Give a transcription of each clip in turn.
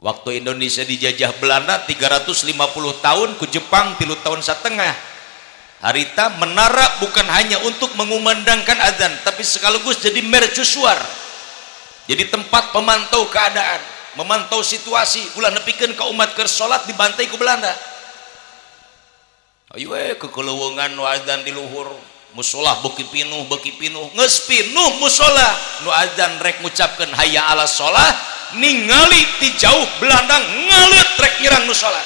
Waktu Indonesia dijajah Belanda 350 tahun, ku Jepang 3 tahun setengah. Harita menara bukan hanya untuk mengumandangkan azan, tapi sekaligus jadi mercusuar, jadi tempat pemantau keadaan, memantau situasi. Ulah nepikeun ka umat keur salat dibantai ku Belanda. Ayo kekeleuweungan nu azan di luhur, musola beuki pinuh geus pinuh musola, nu azan rek ngucapkeun hayya ala sholah, ningali ti jauh Belanda ngaleut rek nyerang nu sholat.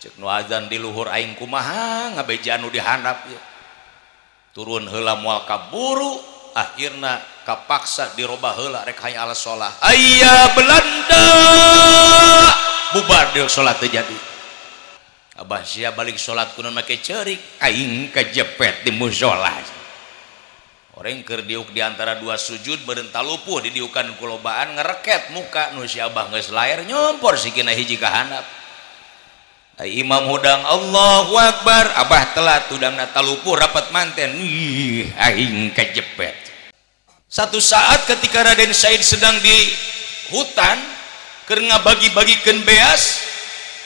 Cek nu azan di luhur aing kumaha ngabeja anu dihandap ya. Turun heula moal kaburu, akhirna kapaksa dirobah heula rek hayya ala sholah. Aya Belanda bubar deuk sholat teu jadi. Abah sia balik sholat kunaon make ceurik, aing kajepet di musola. Orang keur diuk di antara dua sujud beureun talupuh didiukan kulobaan ngereket muka nu si abah geus lair nyompor sikina hiji ka handap. Imam hudang Allahu Akbar, abah telat udangna talupuh rapat manten, aing kajepet. Satu saat ketika Raden Said sedang di hutan keur ngabagi-bagikeun beas,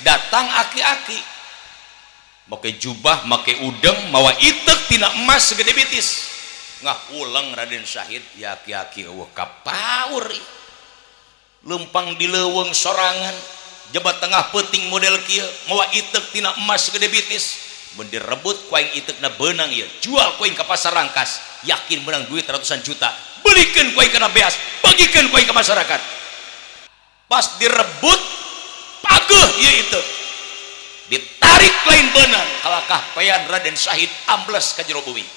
datang aki-aki make jubah, make udeng, mawa itek tina emas segede bitis. Ngahulang Raden Syahid, ya aki-aki eueuh kapaur lempang di leuweung sorangan, jabat tengah peuting model kieu, mawa itek tina emas segede bitis. Mun direbut ku aing itekna beunang ieu, jual ku aing ka pasar rangkas, yakin menang duit ratusan juta, belikeun ku aing kana beas, bagikeun ku aing ka masyarakat. Pas direbut pageuh ieu itek, ditarik lain beunang, kalakah pean Raden Syahid ambles ka jero bumi.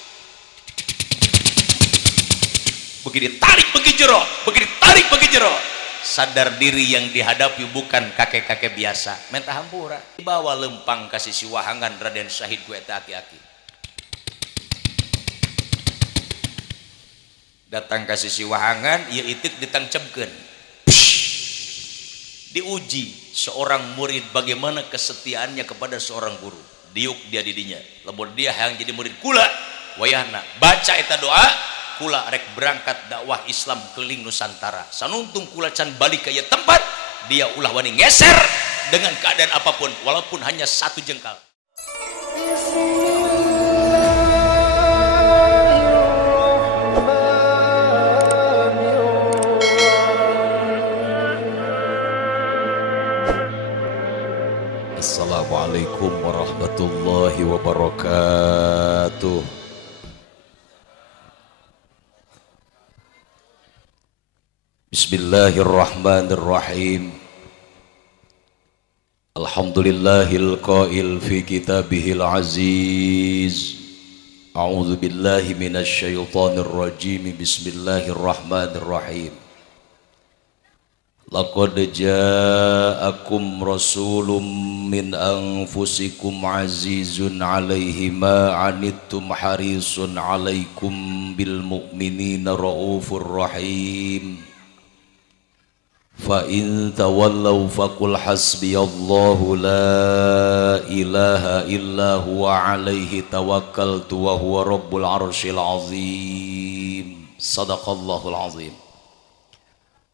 Begitu ditarik bagi jero, begitu ditarik bagi jero, sadar diri yang dihadapi bukan kakek-kakek biasa, menta hampura. Dibawa lempang kasih siwahangan Raden Syahid ku eta aki-aki. Datang kasih siwahangan, ieu itik ditangcebkeun. Diuji seorang murid bagaimana kesetiaannya kepada seorang guru. Diuk dia didinya, lamun dia hayang jadi murid kula, wayahna baca eta doa, kula rek berangkat dakwah Islam keliling Nusantara. Sanuntung kula can balik ke ieu tempat, dia ulah wani ngeser dengan keadaan apapun, walaupun hanya 1 jengkal. Assalamualaikum warahmatullahi wabarakatuh. Bismillahirrahmanirrahim. Alhamdulillahil qail fi kitabihil aziz. A'udzu billahi minasy syaithanir rajim. Bismillahirrahmanirrahim. Laqad ja'akum rasulun min anfusikum azizun 'alaihi ma 'anittum harisun 'alaikum bil mu'minina raufur rahim. Fa in tawallaw faqul hasbiyallahu la ilaha illa huwa 'alaihi tawakkaltu wa huwa rabbul 'arsyil 'azim. Shadaqallahul 'azim.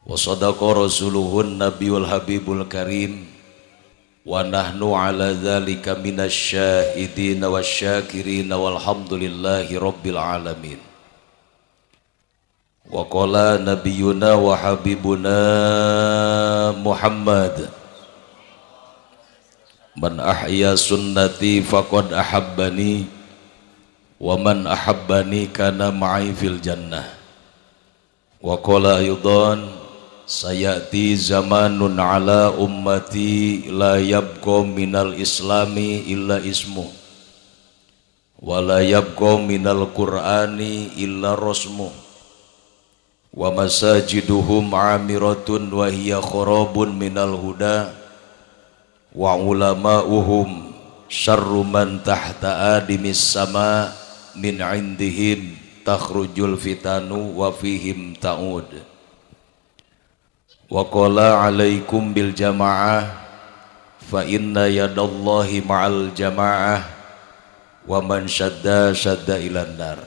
Wa sadaqa rasuluhun nabiyul habibul karim, wa nahnu ala dzalika minasy syahidin wasyakirin walhamdulillahi rabbil alamin. Wa qala nabiyuna wa habibuna Muhammad, man ahya sunnati faqad ahabbani wa man ahabbani kana ma'i fil jannah. Wa qala aydan, sayati zamanun ala ummati la yabqa minal islami illa ismu wa la yabqa minal qur'ani illa rasmu wa masajiduhum amiratun wa hiya khurabun minal huda wa ulama'uhum syarru man tahta adimis sama min indihim takhrujul fitanu wa fihim ta'ud. Wa qala alaikum bil jamaah fa inna yadallahi ma'al jamaah wa man syadda syadda ilan nar.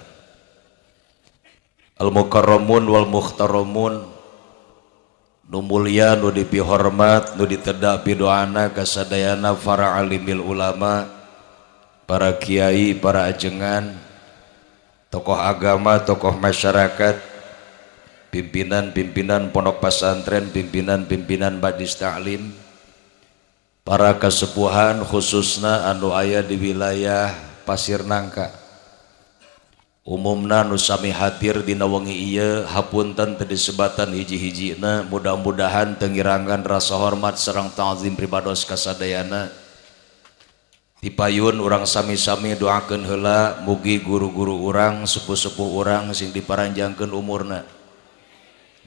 Al mukarramun wal mukhtaramun, nu mulia nu dipihormat nu ditedak pidoana kasadayana para alimil ulama, para kiai, para ajengan, tokoh agama, tokoh masyarakat, pimpinan-pimpinan pondok pesantren, pimpinan-pimpinan majlis taklim, para kasepuhan khususna anu aya di wilayah Pasir Nangka. Umumna nu sami hadir dina wengi ieu hapunten teu disebatan hiji-hijina, mudah-mudahan tengirangan rasa hormat sareng ta'zim pribados kasadayana. Dipayun urang sami-sami doakeun heula mugi guru-guru urang, sepuh-sepuh urang sing diparanjangkeun umurna,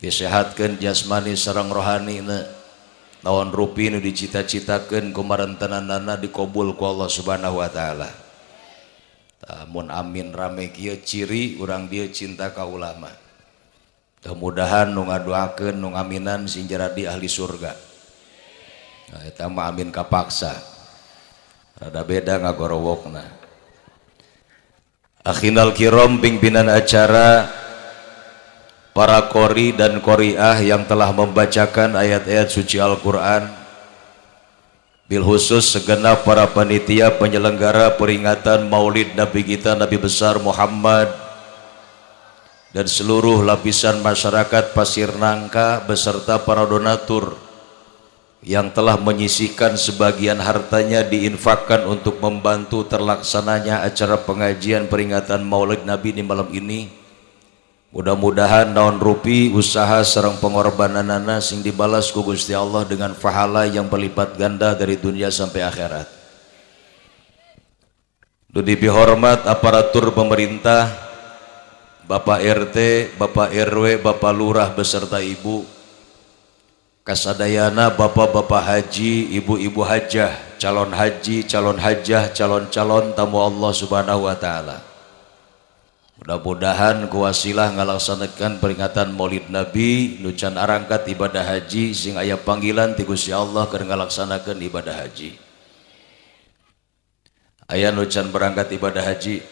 disehatkeun jasmani sareng rohanina, naon rupi nu dicita-citakeun kumarentenanana dikabul ku Allah Subhanahu wa taala. Mun amin rame kieu ciri urang dieu cinta ka ulama. Mudah-mudahan nu ngadoakeun nu ngaminan sing jadi ahli surga. Nah, eta mah amin kapaksa. Rada beda ngagorowokna. Akhinal kiram pimpinan acara, para qori dan qoriah yang telah membacakan ayat-ayat suci Al-Qur'an, bil khusus segenap para panitia penyelenggara peringatan Maulid Nabi kita Nabi besar Muhammad dan seluruh lapisan masyarakat Pasir Nangka beserta para donatur yang telah menyisihkan sebagian hartanya diinfakkan untuk membantu terlaksananya acara pengajian peringatan Maulid Nabi di malam ini. Mudah-mudahan naon rupi usaha sareng pengorbananana sing dibalas ku Gusti Allah dengan pahala yang berlipat ganda dari dunia sampai akhirat. Dudi bihormat aparatur pemerintah, Bapak RT, Bapak RW, Bapak Lurah beserta Ibu, kasadayana Bapak-bapak haji, Ibu-ibu hajah, calon haji, calon hajah, calon-calon tamu Allah Subhanahu wa taala. Mudah-mudahan kuwasilah ngalaksanakan peringatan Maulid Nabi nucan arangkat ibadah haji sing aya panggilan ti Gusti Allah keur ngalaksanakeun ibadah haji. Aya nucan berangkat ibadah haji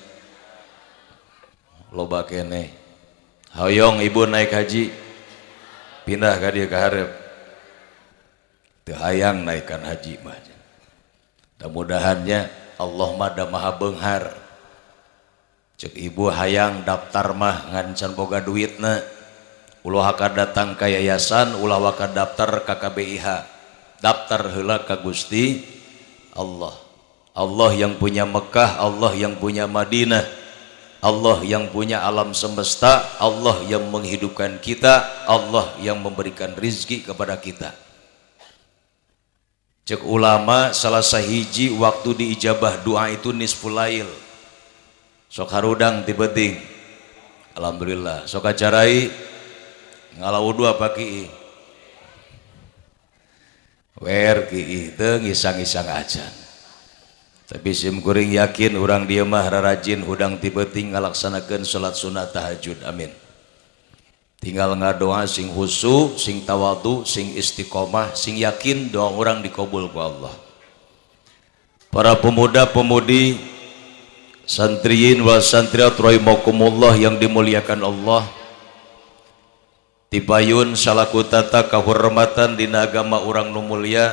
loba keneh. Hoyong ibu naik haji pindah ka dieu ka hareup. Teu hayang naikkan haji mah. Mudah-mudahannya Allah mah da maha beunghar. Cek ibu hayang daftar mah ngan can boga duitna, ulah haka datang ka yayasan, ulah waka daftar ka KBIH, daftar heula ka Gusti Allah. Allah yang punya Mekah, Allah yang punya Madinah, Allah yang punya alam semesta, Allah yang menghidupkan kita, Allah yang memberikan rizki kepada kita. Cek ulama salah sahiji waktu diijabah doa itu nisful lail. Sok harudang ti beuting. Alhamdulillah. Sok acarai ngalawudu apa kieu? Wer kieu teu ngisang-ngisang acan. Tapi sim kuring yakin urang dieu mah rarajin hudang ti beuting ngalaksanakeun salat sunat tahajud. Amin. Tinggal ngadoa sing husu, sing tawadu, sing istiqomah, sing yakin doa orang dikabul ku Allah. Para pemuda-pemudi, santriyin wal santriat rahimakumullah yang dimuliakan Allah, tipayun salaku tata kahormatan dina agama urang nu mulia,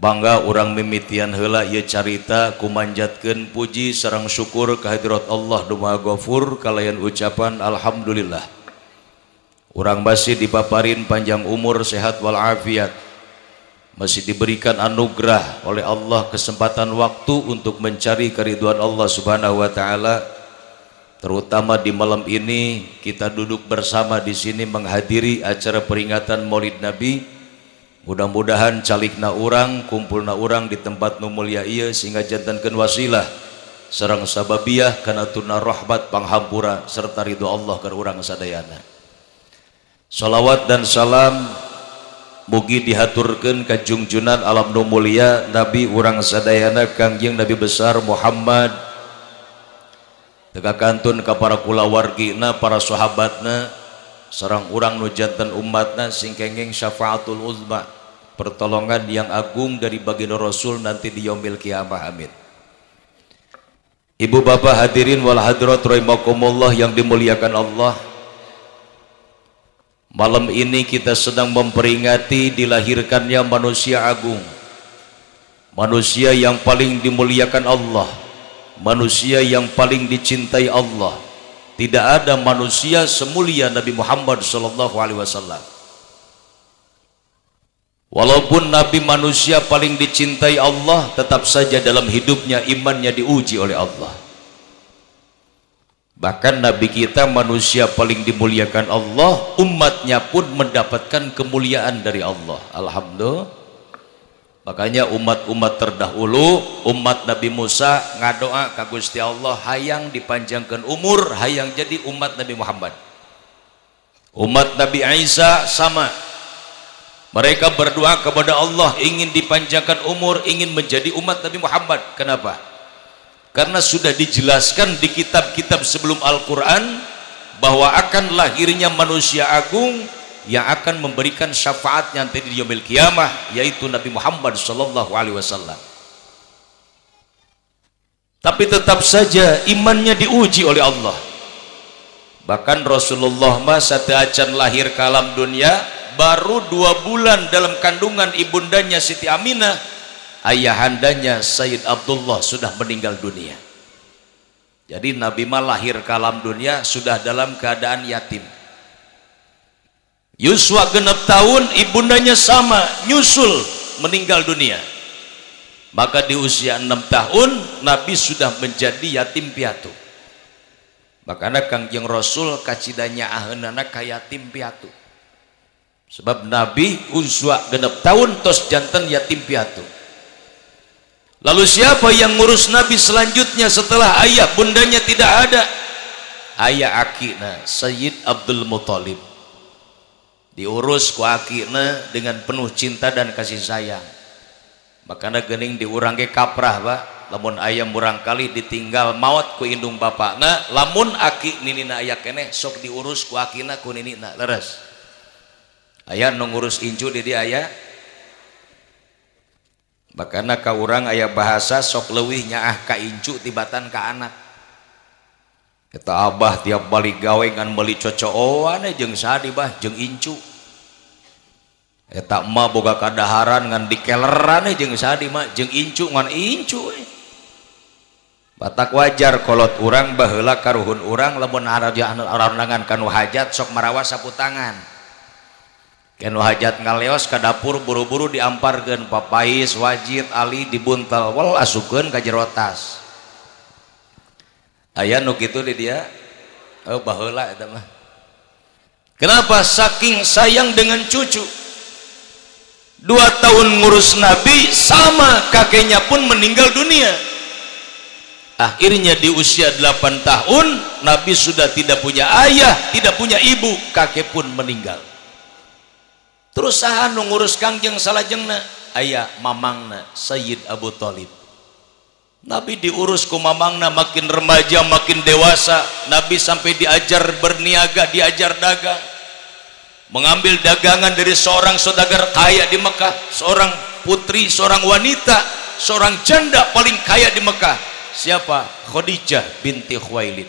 bangga urang mimitian heula ieu carita kumanjatkeun puji sareng syukur ka hadirat Allah nu Maha Ghafur kalayan ucapan alhamdulillah. Urang masih dipaparin panjang umur, sehat wal afiat, masih diberikan anugerah oleh Allah kesempatan waktu untuk mencari keridhaan Allah Subhanahu wa taala. Terutama di malam ini kita duduk bersama di sini menghadiri acara peringatan Maulid Nabi. Mudah-mudahan calikna urang, kumpulna urang di tempat nu mulia ieu sehingga jantankeun wasilah sareng sababiyah kana tuna rahmat panghampura serta ridho Allah keur urang sadayana. Salawat dan salam mugi dihaturkeun ka junjunan alam nu mulia Nabi urang sadayana Kangjeng Nabi besar Muhammad, teka kantun ka para kulawargina, para sahabatna, sareng urang nu janten umatna sing kenging syafaatul uzma, pertolongan yang agung dari baginda Rasul nanti di yaumil kiamah. Amin. Ibu bapak hadirin wal hadirat rahimakumullah yang dimuliakan Allah, Malam ini kita sedang memperingati dilahirkannya manusia agung, manusia yang paling dimuliakan Allah, manusia yang paling dicintai Allah. Tidak ada manusia semulia Nabi Muhammad SAW. Walaupun Nabi manusia paling dicintai Allah, tetap saja dalam hidupnya imannya diuji oleh Allah. Bahkan Nabi kita manusia paling dimuliakan Allah, umatnya pun mendapatkan kemuliaan dari Allah. Alhamdulillah. Makanya umat-umat terdahulu, umat Nabi Musa ngadoa ka Gusti Allah hayang dipanjangkan umur, hayang jadi umat Nabi Muhammad. Umat Nabi Isa sama. Mereka berdoa kepada Allah ingin dipanjangkan umur, ingin menjadi umat Nabi Muhammad. Kenapa? Karena sudah dijelaskan di kitab-kitab sebelum Al-Quran bahwa akan lahirnya manusia agung yang akan memberikan syafaatnya nanti di yaumil qiyamah, yaitu Nabi Muhammad SAW. Tapi tetap saja imannya diuji oleh Allah. Bahkan Rasulullah satu acan lahir ke alam dunia, baru 2 bulan dalam kandungan ibundanya Siti Aminah, ayahandanya Sayyid Abdullah sudah meninggal dunia. Jadi Nabi mah lahir ke alam dunia sudah dalam keadaan yatim. Yuswa 6 tahun ibundanya sama nyusul meninggal dunia. Maka di usia 6 tahun Nabi sudah menjadi yatim piatu. Makanya Kangjeng Rasul kacidanya aheunana ka yatim piatu. Sebab Nabi usia 6 tahun tos janten yatim piatu. Lalu siapa yang ngurus Nabi selanjutnya setelah ayah bundanya tidak ada? Ayah akina Sayyid Abdul Muthalib. Diurus ku akina dengan penuh cinta dan kasih sayang. Makanya geuning diurang ge kaprah Pak. Lamun aya murang kali ditinggal maut ku indung bapakna, lamun aki ninina aya keneh sok diurus ku akina ku ninina. Leres. Aya nu ngurus incu di dia aya. Makanya ka urang aya bahasa sok leuwih nyaah ka incu tibatan ka anak. Kita abah tiap balik gawe ngan meuli cocooan jeung sadi bah jeung incu. Eta emak boga kadaharan ngan dikeleran jeung sadi mah jeung incu ngan incu. Batak wajar kolot urang baheula karuhun urang lamun arandangan kanu hajat sok marawas sapu tangan. Kenu hajat ngaleos ke dapur buru-buru diamparkeun Papais, Wajid, Ali dibuntel wal asukeun ka jero tas. Aya nu kitu di dia. Oh baheula eta mah. Kenapa? Saking sayang dengan cucu. 2 tahun ngurus Nabi sama kakeknya pun meninggal dunia. Akhirnya di usia 8 tahun Nabi sudah tidak punya ayah, tidak punya ibu, kakek pun meninggal. Terus saha nu ngurus Kangjeng salajengna? Aya mamangna Sayyid Abu Thalib. Nabi diurus ku mamangna makin remaja makin dewasa. Nabi sampai diajar berniaga, diajar dagang. Mengambil dagangan dari seorang saudagar kaya di Mekah, seorang putri, seorang wanita, seorang janda paling kaya di Mekah. Siapa? Khadijah binti Khuwailid.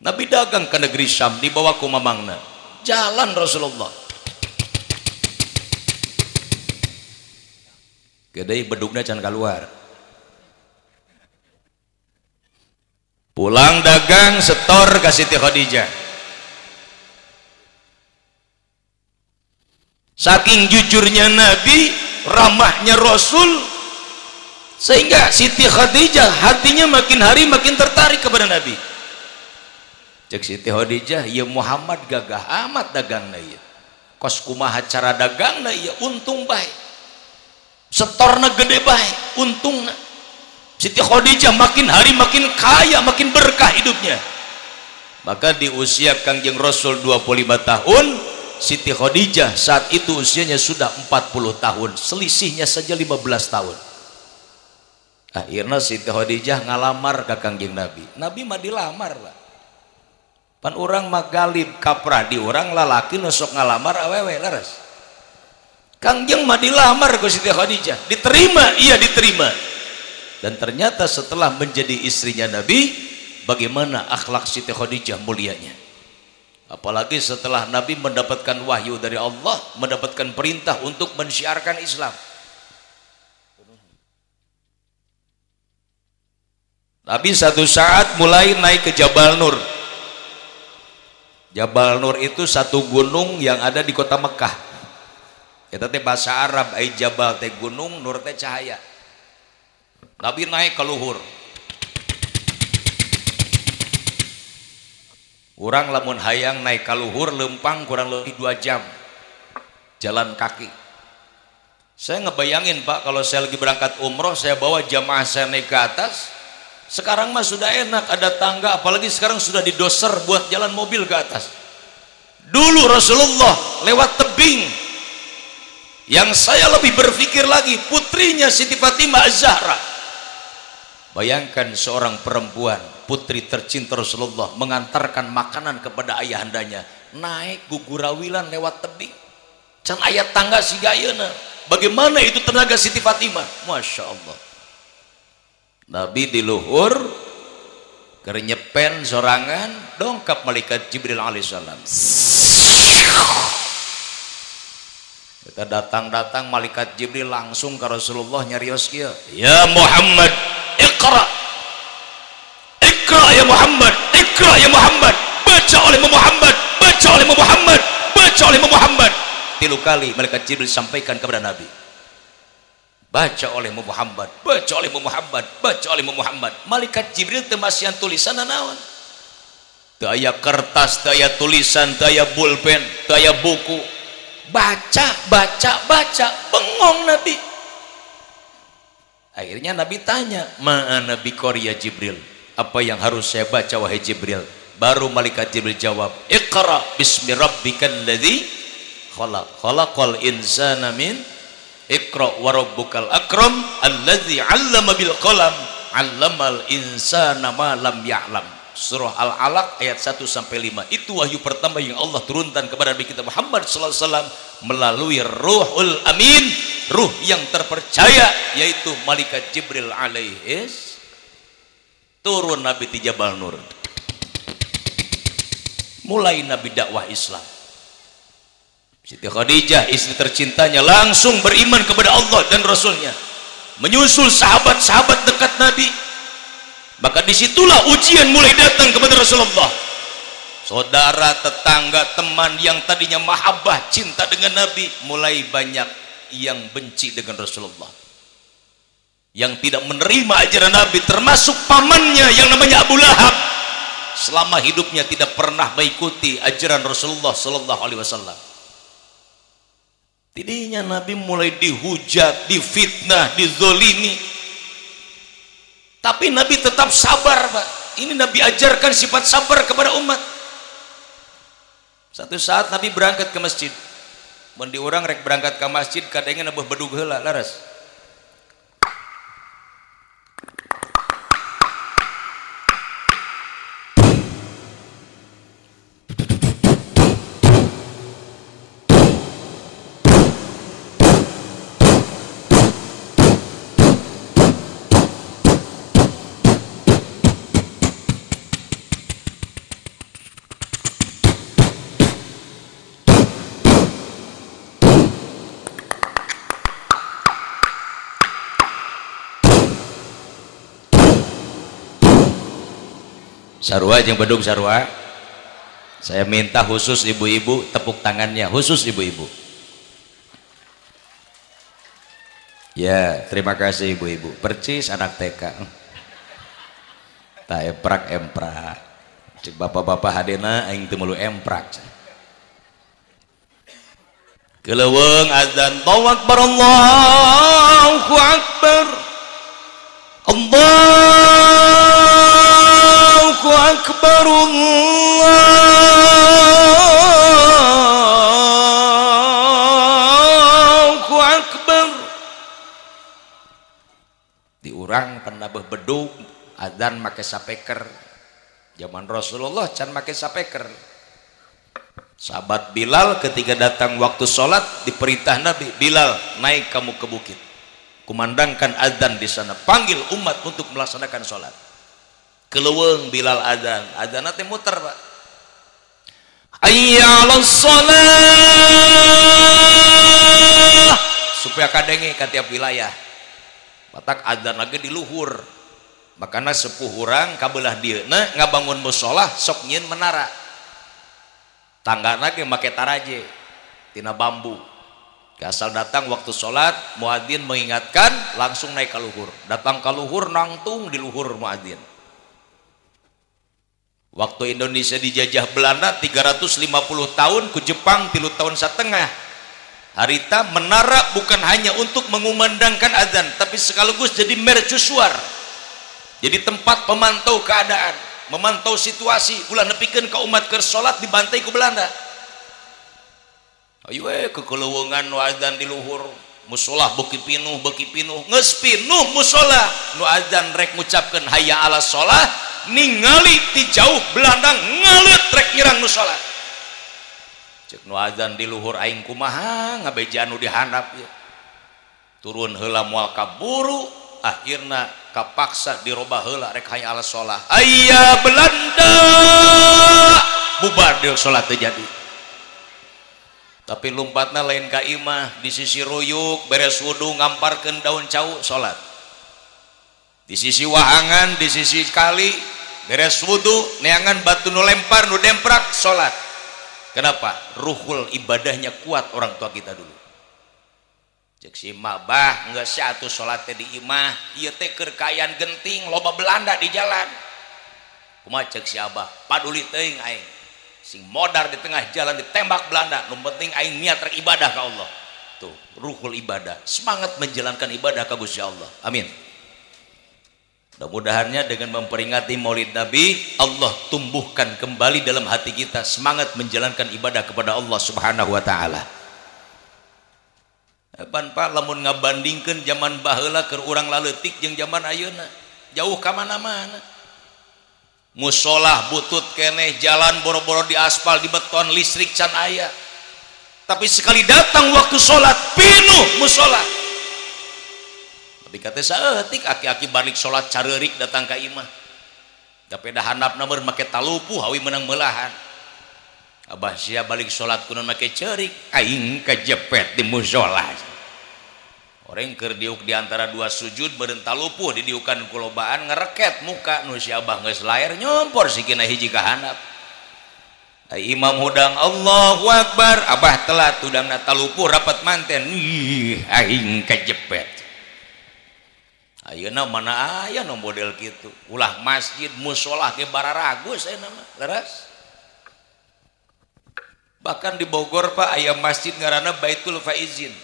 Nabi dagang ke negeri Syam dibawa ku mamangna. Jalan Rasulullah. Gedei bedugna can keluar. Pulang dagang setor ka Siti Khadijah. Saking jujurnya Nabi, ramahnya Rasul, sehingga Siti Khadijah hatinya makin hari makin tertarik kepada Nabi. Cek Siti Khadijah, ya Muhammad gagah amat dagangna ieu. Kos kumaha cara dagangna ieu untung bae. Setorna gede baik, untungna. Siti Khadijah makin hari makin kaya, makin berkah hidupnya. Maka di usia Kangjeng Rasul 25 tahun, Siti Khadijah saat itu usianya sudah 40 tahun, selisihnya saja 15 tahun. Akhirnya Siti Khadijah ngalamar ke Kangjeng Nabi. Nabi mah dilamar Pak. Pan urang mah galib kaprah di urang lalaki nu sok ngalamar awewe leres. Kangjeng mah dilamar ke Siti Khadijah, diterima, iya diterima. Dan ternyata setelah menjadi istrinya Nabi, bagaimana akhlak Siti Khadijah mulianya. Apalagi setelah Nabi mendapatkan wahyu dari Allah, mendapatkan perintah untuk mensyiarkan Islam. Nabi satu saat mulai naik ke Jabal Nur. Jabal Nur itu satu gunung yang ada di kota Mekah. Kita teh bahasa Arab, ai jabal teh gunung, nur teh cahaya. Nabi naik ke luhur. Urang lamun hayang naik ka luhur lempang kurang lebih 2 jam jalan kaki. Saya ngebayangin Pak, kalau saya lagi berangkat umroh, saya bawa jamaah saya naik ke atas. Sekarang mah sudah enak, ada tangga, apalagi sekarang sudah didoser buat jalan mobil ke atas. Dulu Rasulullah lewat tebing. Yang saya lebih berpikir lagi, putrinya Siti Fatimah Az-Zahra. Bayangkan seorang perempuan, putri tercinta Rasulullah, mengantarkan makanan kepada ayahandanya, naik gugurawilan lewat tebing. Can ayat tangga si gayana. Bagaimana itu tenaga Siti Fatimah? Masya Allah. Nabi di luhur, kerenyepen sorangan, dongkap malaikat Jibril alaihissalam. Kita datang malaikat Jibril langsung ke Rasulullah nyarios kieu. Ya Muhammad, Iqra. Iqra ya Muhammad, Iqra ya Muhammad. Baca oleh Muhammad, baca oleh Muhammad, baca oleh Muhammad. 3 kali malaikat Jibril sampaikan kepada Nabi. Baca oleh Muhammad, baca oleh Muhammad, baca oleh Muhammad. Malaikat Jibril teu masihan tulisan naon. Teu aya kertas, teu aya tulisan, teu aya pulpen, teu aya buku. Baca, bengong Nabi. Akhirnya Nabi tanya, "Ma'ana biqori ya Jibril?" Apa yang harus saya baca wahai Jibril? Baru malaikat Jibril jawab, "Iqra bismi rabbikal ladzi khalaq. Khalaqal insana min Iqra wa rabbukal akram alladzi 'allama bil qalam 'allamal insana ma lam ya'lam." Surah Al-Alaq ayat 1 sampai 5. Itu wahyu pertama yang Allah turunkan kepada Nabi kita Muhammad sallallahu alaihi wasallam melalui Ruhul Amin, ruh yang terpercaya, yaitu malaikat Jibril alaihis. Turun Nabi di Jabal Nur. Mulai Nabi dakwah Islam. Siti Khadijah istri tercintanya langsung beriman kepada Allah dan Rasulnya, menyusul sahabat-sahabat dekat Nabi. Maka disitulah ujian mulai datang kepada Rasulullah. Saudara, tetangga, teman yang tadinya mahabbah cinta dengan Nabi, mulai banyak yang benci dengan Rasulullah, yang tidak menerima ajaran Nabi, termasuk pamannya yang namanya Abu Lahab. Selama hidupnya tidak pernah mengikuti ajaran Rasulullah sallallahu alaihi wasallam. Tidinya Nabi mulai dihujat, difitnah, dizolimi. Tapi Nabi tetap sabar, Pak. Ini Nabi ajarkan sifat sabar kepada umat. Satu saat Nabi berangkat ke masjid. Mun di urang rek berangkat ke masjid kadangnya nabuh bedug heula laras. Sarua jeung bedug sarua. Saya minta khusus ibu-ibu tepuk tangannya, khusus ibu-ibu. Ya, terima kasih ibu-ibu. Percis anak TK. Tak emprak. Cik bapak-bapak hadena aing teu meulu emprak. Keleuweung azan, Allahu Akbar, Allahu Akbar. Allahu Akbar, Allahu Akbar. Diurang pernah bedug adzan make sapeker. Zaman Rasulullah can make sapeker. Sahabat Bilal ketika datang waktu sholat diperintah Nabi, Bilal naik kamu ke bukit, kumandangkan adzan di sana, panggil umat untuk melaksanakan sholat. Keleuweung Bilal adzan, adzan teh muter, Pak. hayya 'alas shalah, supaya kadenge ka tiap wilayah batak adzan lagi di luhur. Makanya sepuh urang kabelah dieuna ngabangun musholah sok nyieun menara, tanggana ge make taraje tina bambu. Asal datang waktu sholat muadzin mengingatkan langsung naik ke luhur, datang ke luhur nangtung di luhur muadzin. Waktu Indonesia dijajah Belanda 350 tahun ku Jepang 3 tahun setengah, harita menara bukan hanya untuk mengumandangkan azan tapi sekaligus jadi mercusuar, jadi tempat pemantau keadaan, memantau situasi ulah nepikeun ka umat keur salat dibantai ku Belanda. Ayo kekeleuweungan nu adzan di luhur musolah beuki pinuh geus pinuh musolah nu adzan rek ngucapkeun hayya 'alas shalah, ningali ti jauh Belanda ngaleut rek nyerang nu salat. Cek nu adzan di luhur aing kumaha ngabeja anu dihandap ya. Turun heula moal kaburu, akhirna kapaksa dirobah heula rek hayya 'alas shalah. Aya Belanda bubar deuk salat teu jadi. Tapi lompatna lain ka imah di sisi ruyuk beres wudu ngamparkeun daun cau salat, di sisi wahangan di sisi kali beres wudu neangan batu nu lempar nu demprak salat. Kenapa? Ruhul ibadahnya kuat orang tua kita dulu. Cek si imah bah geus atuh salat teh di imah ieu teh keur kaayaan genting loba Belanda di jalan. Kumaha cek si abah paduli teuing aing sing modar di tengah jalan ditembak Belanda, nu penting aing niat rek ibadah ka Allah. Tuh ruhul ibadah, semangat menjalankan ibadah ka Gusti Allah. Amin. Mudah-mudahannya dengan memperingati Maulid Nabi, Allah tumbuhkan kembali dalam hati kita semangat menjalankan ibadah kepada Allah Subhanahu wa taala. Pan Pak lamun ngabandingkeun zaman baheula keur urang laleutik jeung zaman ayeuna, jauh ka mana-mana. Musolah butut keneh, jalan boro-boro di aspal, di beton, listrik can aya. Tapi sekali datang waktu sholat pinuh musolah. Tapi kata saeutik aki-aki balik sholat careurik datang ke imah. Tapi dah handapna meureun make talupuh hawi menang meulahan. Abah sia balik sholat kunaon make ceurik, aing kejepet di musolah. Orang keur diuk di antara dua sujud beureun talupuh didiukan kulobaan ngereket muka nu si abah geus laer nyompor sikina hiji ka handap. Ai imam hudang Allahu Akbar, abah telat udangna talupuh rapat manten. Ih, aing kejepet. Ayeuna mana aya nu model kitu. Ulah masjid musholah ge bararagus ayeuna mah, leres. Bahkan di Bogor Pak aya masjid ngaranna Baitul Faizin.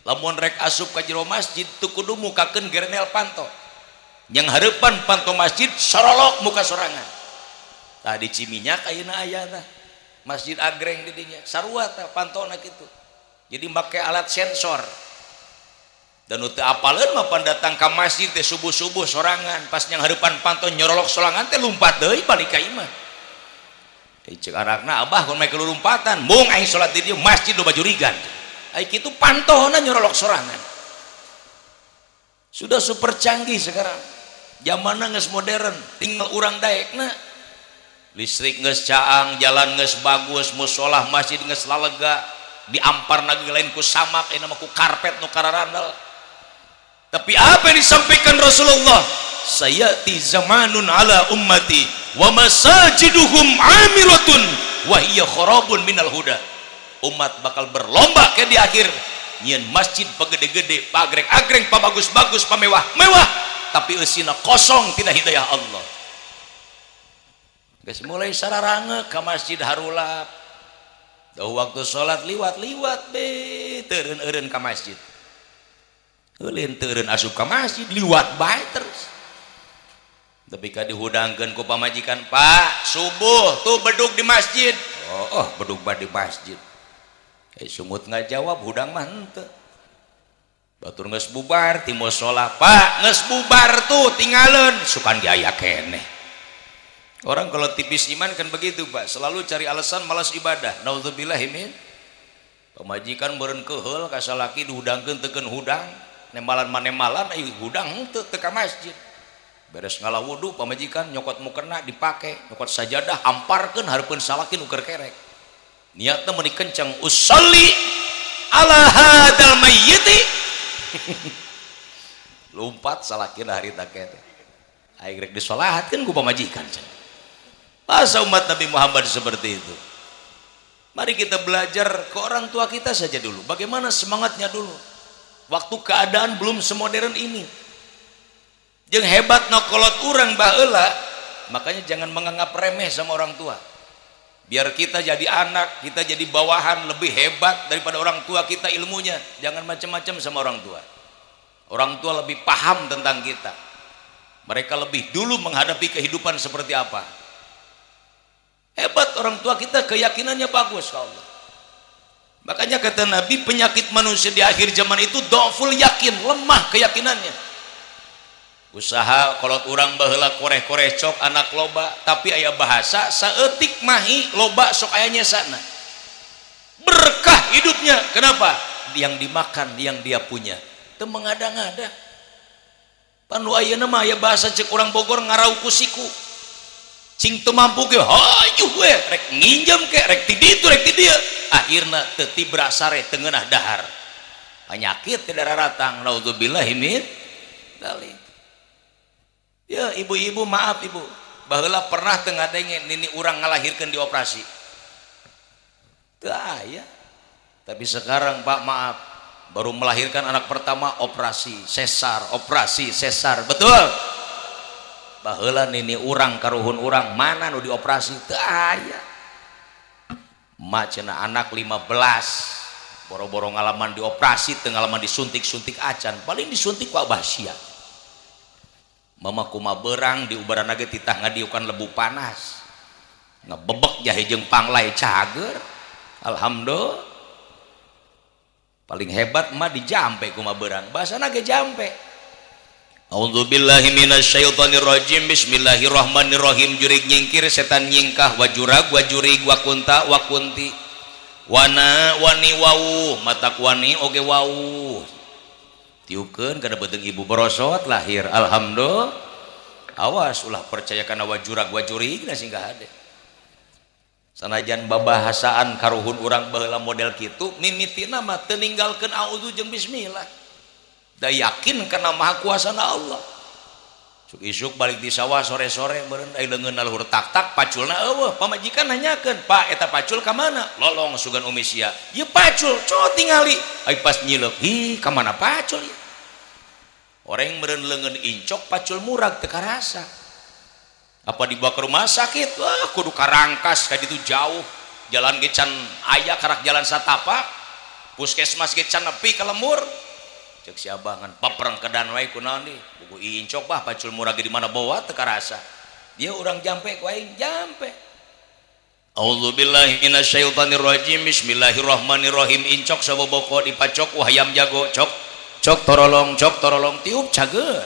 Lamun rek asup ka jero masjid teu kudu mukakeun gernel panto, yang hareupan panto masjid sorolok muka sorangan. Tah di Ciminyak ayeuna aya tah masjid agreng di dinya sarua tah pantona kitu, jadi make alat sensor. Dan teu apaleun mah pan datang ka masjid teh subuh-subuh sorangan, pas yang hareupan panto nyorolok sorangan teh lumpat deui balik ka imah. Cek anakna abah kun make lumpatan mung aing salat di dieu masjid loba jurigan. Ai kitu pantona nyorolok sorangan. Sudah super canggih sekarang. Zamanna geus modern, tinggal urang daekna. Listrik geus caang, jalan geus bagus, musholah masjid geus lalega, diampar lagi lain ku samak, ini mah ku karpet nu kararandal. Tapi apa yang disampaikan Rasulullah? Sayati zamanun ala ummati wa masajiduhum amiratun wa hiya kharabun minal huda. Umat bakal berlomba ke di akhir nyeun masjid pagede-gede, pagreng-agreng, pabagus-bagus, pamewah-mewah, tapi eusina kosong tina hidayah Allah. Geus mulai sararange ka masjid harulap. Dahu waktu salat liwat-liwat be teureun-eureun ka masjid. Euleun teureun asup ka masjid liwat bae terus. Tapi ka dihudangkeun ku pamajikan, "Pak, subuh tuh bedug di masjid." Oh, bedug di masjid. Sumut ngajawab hudang mah henteu. Batur geus bubar ti mushola, "Pak, geus bubar tuh tinggalin." Sukan diaya keneh. Orang kalau tipis iman kan begitu Pak, selalu cari alasan malas ibadah. Naudzubillahi min. Pamajikan beureun keheul ka salaki dihudangkeun teukeun hudang, nemalan manemalan aya hudang henteu teu ka masjid. Beres ngalah wudu pamajikan nyokot mukena dipake, nyokot sajadah amparkeun hareupeun salaki nu keur kerek. niatna meuni kencang usolli ala hadal mayyiti lompat salakina harita kete aing rek disolahatkeun ku pamajikan. Masa umat Nabi Muhammad seperti itu? Mari kita belajar ke orang tua kita saja dulu, bagaimana semangatnya dulu waktu keadaan belum semodern ini. Jeung hebat nokolot urang baheula, makanya jangan menganggap remeh sama orang tua. Biar kita jadi anak, kita jadi bawahan lebih hebat daripada orang tua kita ilmunya. Jangan macam-macam sama orang tua. Orang tua lebih paham tentang kita. Mereka lebih dulu menghadapi kehidupan seperti apa. Hebat orang tua kita, keyakinannya bagus Allah. Makanya kata Nabi, penyakit manusia di akhir zaman itu dhaful yakin, lemah keyakinannya. Usaha kolot urang baheula koreh-koreh cok anak loba, tapi aya bahasa saeutik mahi loba sok aya nyesana. Berkah hidupnya. Kenapa? Yang dimakan yang dia punya teu mengada-ngada. Panu ayeuna mah aya bahasa cek urang Bogor ngarau ku siku. Cing teu mampu ge hayuh we rek nginjem ke rek ti ditu rek ti dieu. Akhirna teu tibra sare teu ngeunah dahar. Penyakit ti dararatang naudzubillahi min dzalik. Ya ibu-ibu maaf ibu, baheula pernah teu ngadenge nini urang ngalahirkeun di operasi. Teu aya. Tapi sekarang Pak maaf, baru melahirkan anak pertama operasi sesar, betul? Baheula nini urang karuhun urang mana nu dioperasi? Teu aya. Mak cenah anak 15 boro-boro ngalaman dioperasi teu ngalaman disuntik-suntik acan, paling disuntik ku Abah sia. Mama kuma berang di ubaran ge titah ngadiukan lebu panas ngebebek jahe jeung panglai cager. Alhamdulillah paling hebat mah di jampe kuma berang bahasana ge jampe. A'udzubillahi minasyaitonirrajim. Bismillahirrahmanirrahim. Jurig nyingkir setan nyingkah wajurag wajurig wakunta wakunti wana wani wau matak wani oge wau tiukeun kada beuteung ibu borosot lahir. Alhamdulillah. Awas ulah percaya kana wajurag wajurig na singgah hade. Sanajan babahasaan karuhun urang baheula model kitu mimitina mah teu ninggalkeun auzu jeung bismillah. Da yakin kana maha kuasana Allah. Suk isuk balik di sawah sore-sore meureun ai leungeunna luhur tak-tak paculna eueuh pamajikan nanyakeun, "Pak eta pacul ka mana?" "Lolong sugan umi sia." "Ieu pacul, coba tingali." Ai pas nyileup, "Ih, ka mana pacul ieu?" Orang meureun leungeun incok pacul murag teu karasa. Apa dibawa ke rumah sakit? Wah, kudu karangkas ka ditu jauh. Jalan ge can aya karak jalan satapak. Puskesmas ge can nepi ka lembur. Cek si abah ngan papereng kedan wae kunaon di buku incok bah pacul murag di mana bawa teu karasa. Dia urang jampe ku aing jampe. A'udzubillahi minasyaitonirrajim. Bismillahirrahmanirrahim. Incok saboboko dipacok hayam jago cok torolong tiup cager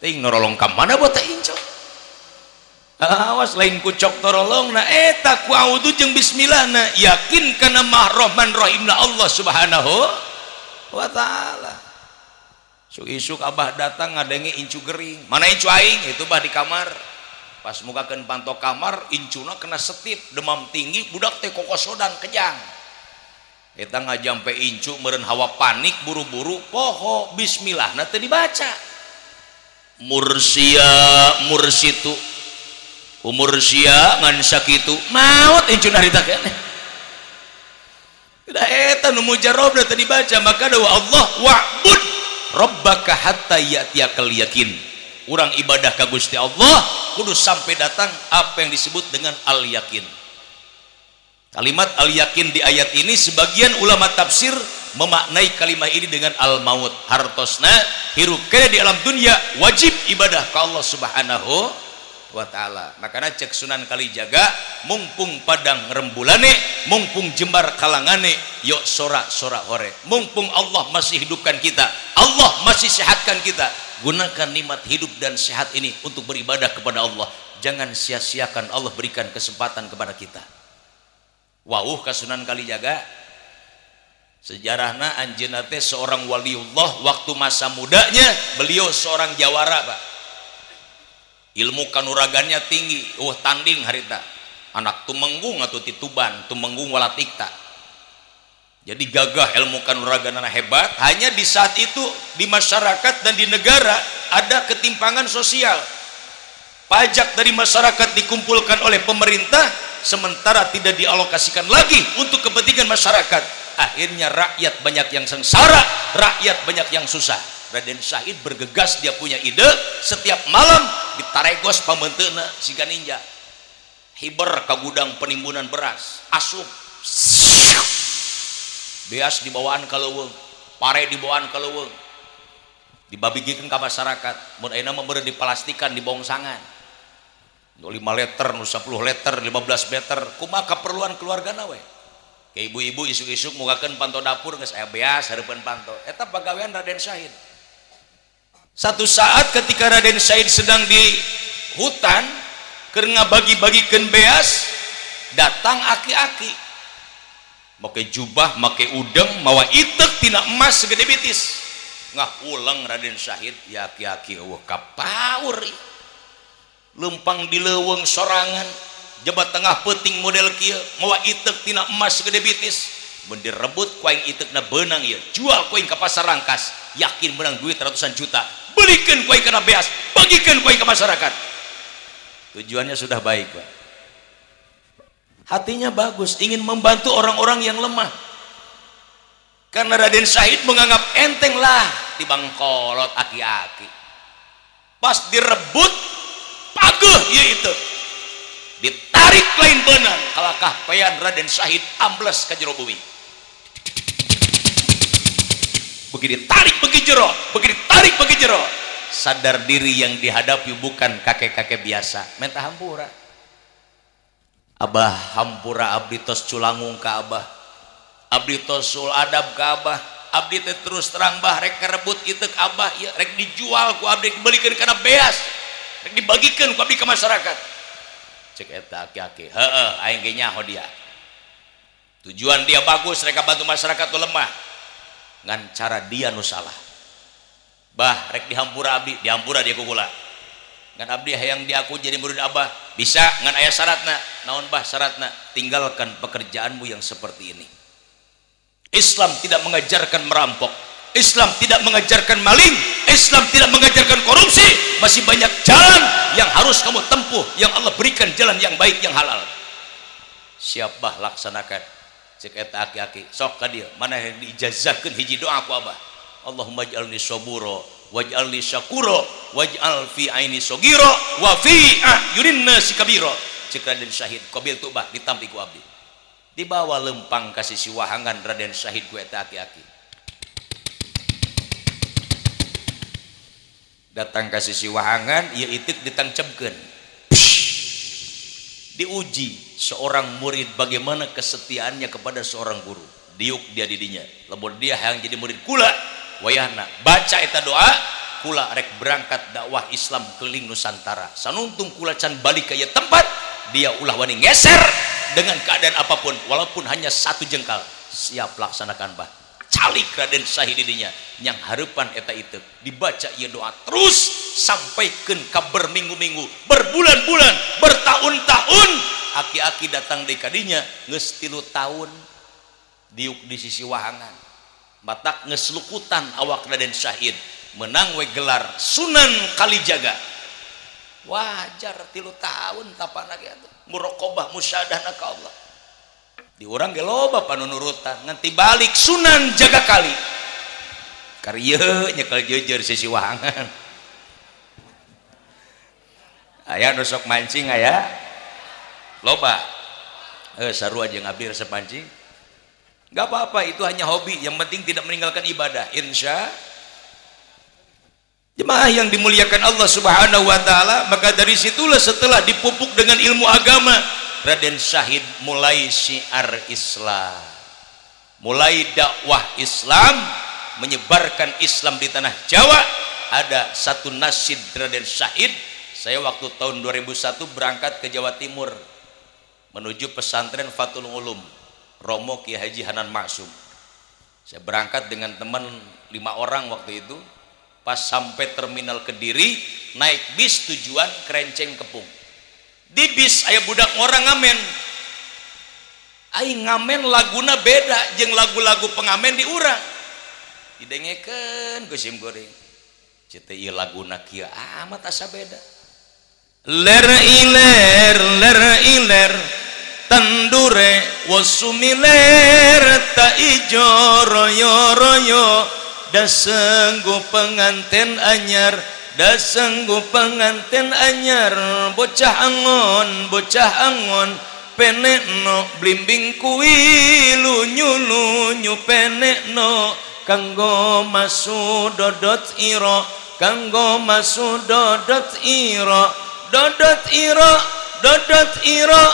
ting norolong ka mana buat incok. Awas lain ku cok torolong na eta ku audu jeung bismillah na yakin kana mah rahman rahimna Allah subhanahu wa ta'ala. Isuk abah datang ngadenge incu gering, mana incu aing itu bah di kamar. Pas mugakeun pantok kamar incuna kena setip demam tinggi budak teh kokosodan kejang. Eta ngajampe incu meureun hawa panik buru-buru poho bismillah na teu dibaca. Mursitu umur sia ngan sakitu maot incuna harita keneh. Da eta nu mujarrab teu dibaca maka doa Allah wa'bud rabbaka hatta ya'tiyakal yakin. Urang ibadah ka Gusti Allah kudu sampai datang apa yang disebut dengan al yakin. Kalimat al-yakin di ayat ini sebagian ulama tafsir memaknai kalimat ini dengan al-maut. Hartosna hirup kena di alam dunia wajib ibadah ke Allah subhanahu wa ta'ala. Makanya cek Sunan Kalijaga mumpung padang rembulane mumpung jembar kalangane yuk sorak-sorak hore. Mumpung Allah masih hidupkan kita, Allah masih sehatkan kita, gunakan nikmat hidup dan sehat ini untuk beribadah kepada Allah. Jangan sia-siakan Allah berikan kesempatan kepada kita. Wauh ka Sunan Kalijaga sejarahna anjeunna teh seorang waliullah waktu masa mudanya beliau seorang jawara Pak. Ilmu kanuragannya tinggi, tanding harita. anak Tumenggung atau Tituban, Tumenggung Walatikta. Jadi gagah ilmu kanuraganana hebat. Hanya di saat itu di masyarakat dan di negara ada ketimpangan sosial. Pajak dari masyarakat dikumpulkan oleh pemerintah sementara tidak dialokasikan lagi untuk kepentingan masyarakat. Akhirnya rakyat banyak yang sengsara, rakyat banyak yang susah. Raden Syahid bergegas, dia punya ide, setiap malam ditaregos pamenteuna siga ninja. Hiber ka gudang penimbunan beras, asup. Beas dibawaan ka leuweung, pare dibawaan ka leuweung. Dibabigikeun ka masyarakat. Mun ayeuna mah beureun dipalastikan di bongsangan. 5 liter, 10 liter, 15 meter, kumaha keperluan keluargana we. Ke ibu-ibu isuk-isuk mugakeun panto dapur geus aya beas hareupeun panto. Eta pagawean Raden Syahid. Satu saat ketika Raden Syahid sedang di hutan keur ngabagi-bagikeun beas, datang aki-aki. Make jubah, make udeng, mawa itek tina emas segede bitis. Ngah ulang Raden Syahid, ya aki-aki eueuh kapaur. Lempang di leuweung sorangan, jabat tengah peuting model kieu, mawa itek tina emas segede bitis. Mun direbut ku aing itekna beunang ieu, jual ku aing ka pasar Rangkas, yakin menang duit ratusan juta. Belikeun ku aing kana beas, bagikeun ku aing ka masyarakat. Tujuannya sudah baik, Pak. Hatinya bagus, ingin membantu orang-orang yang lemah. Karena Raden Syahid menganggap enteng lah tibang kolot aki-aki. Pas direbut pageuh ieu itu. Ditarik lain beunang, kalakah pean Raden Syahid ambles ka jero bumi. Begi ditarik begi jero, begi ditarik begi jero. Sadar diri yang dihadapi bukan kakek-kakek biasa, menta hampura. Abah hampura abdi tos culangung ka Abah, abdi tos sul adab ka Abah, abdi teh terus terang bah rek ngerebut itek Abah ya, rek dijual ku abdi dibelikeun kana beas, rek dibagikeun ku abdi ka masyarakat. Cek eta aki-aki, heueuh aing ge nyaho dia. Tujuan dia bagus, rek bantu masyarakat tu lemah. Ngan cara dia nu salah. Bah rek dihampura abdi, dihampura dia ku kula. Ngan abdi hayang diaku jadi murid Abah, bisa ngan aya syaratna. Naon bah syaratna? Tinggalkan pekerjaanmu yang seperti ini. Islam tidak mengajarkan merampok, Islam tidak mengajarkan maling, Islam tidak mengajarkan korupsi. Masih banyak jalan yang harus kamu tempuh, yang Allah berikan jalan yang baik, yang halal. Siap bah laksanakan. Cek eta aki-aki sok ka dieu, mana yang diijazahkeun hiji doa ku Abah. Allahumma ij'alni sabura waj'alni syakura waj'al fi aini sagira wa fi a'yunin nasi kabira. Cek Raden Syahid qabil tu bah ditampi ku abdi. Dibawa lempang ka sisi wahangan Raden Syahid ku eta aki-aki. Datang ka sisi wahangan, ieu itik ditangcebkeun. Diuji seorang murid bagaimana kesetiaannya kepada seorang guru. Diuk dia didinya. Lamun dia hayang jadi murid kula, wayahna baca eta doa, kula rek berangkat dakwah Islam keliling Nusantara. Sanuntung kula can balik ke ieu tempat, dia ulah wani geser dengan keadaan apapun, walaupun hanya 1 jengkal. Siap laksanakan bah. Calik Raden Syahid didinya, yang harapan eta itu dibaca ieu doa terus sampaikeun ka berminggu-minggu, berbulan-bulan, bertahun-tahun. Aki-aki datang deui kadinya geus 3 tahun diuk di sisi wahangan. Matak geus lukutan awak Raden Syahid, menang we gelar Sunan Kalijaga. Wajar 3 tahun tapana ge atuh muraqabah musyahadahna ka Allah. Di urang ge loba panunurutan nganti balik Sunan Jaga Kali. Karya nyekel jejer sisi wahangan. Aya nu sok mancing aya? Loba. Saru aja ngabdi resep mancing. Gak apa-apa, itu hanya hobi, yang penting tidak meninggalkan ibadah. Insya jemaah yang dimuliakan Allah Subhanahu wa taala, maka dari situlah setelah dipupuk dengan ilmu agama, Raden Syahid mulai syiar Islam, mulai dakwah Islam, menyebarkan Islam di tanah Jawa. Ada satu nasid Raden Syahid. Saya waktu tahun 2001 berangkat ke Jawa Timur menuju pesantren Fathul Ulum Romo Kiai Haji Hanan Maksum. Saya berangkat dengan teman 5 orang waktu itu. Pas sampai terminal Kediri, naik bis tujuan Kerenceng Kepung. Di bis aya budak orang ngamen. Aing ngamen laguna beda jeung lagu-lagu pengamen di urang. Didengekeun ku sim goreng. Cete ieu laguna kieu amat asa beda. Ler iler tandure wasumiler ta ijo royo da senggu penganten anyar bocah angon penekno blimbing kuwi lunyu penekno kanggo masudodot iro dodot iro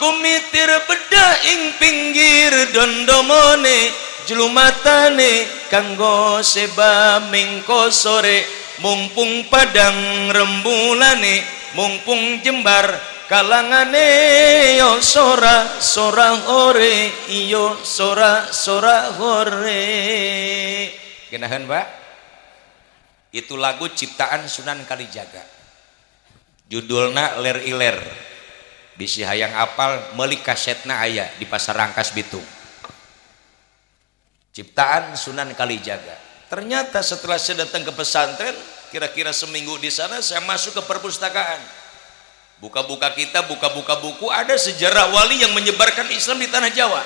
kumitir bedah ing pinggir dondomone jlumatane kanggo seba mingko sore mumpung padang rembulane mumpung jembar kalangane yo sora hore iyo sora hore. Genahan Pak, itu lagu ciptaan Sunan Kalijaga, judulna Ler Iler. Bisi hayang apal meuli kasetna aya di Pasar Rangkas Bitung, ciptaan Sunan Kalijaga. Ternyata setelah saya datang ke pesantren, kira-kira seminggu di sana, saya masuk ke perpustakaan, buka-buka kitab, buka-buka buku, ada sejarah wali yang menyebarkan Islam di tanah Jawa.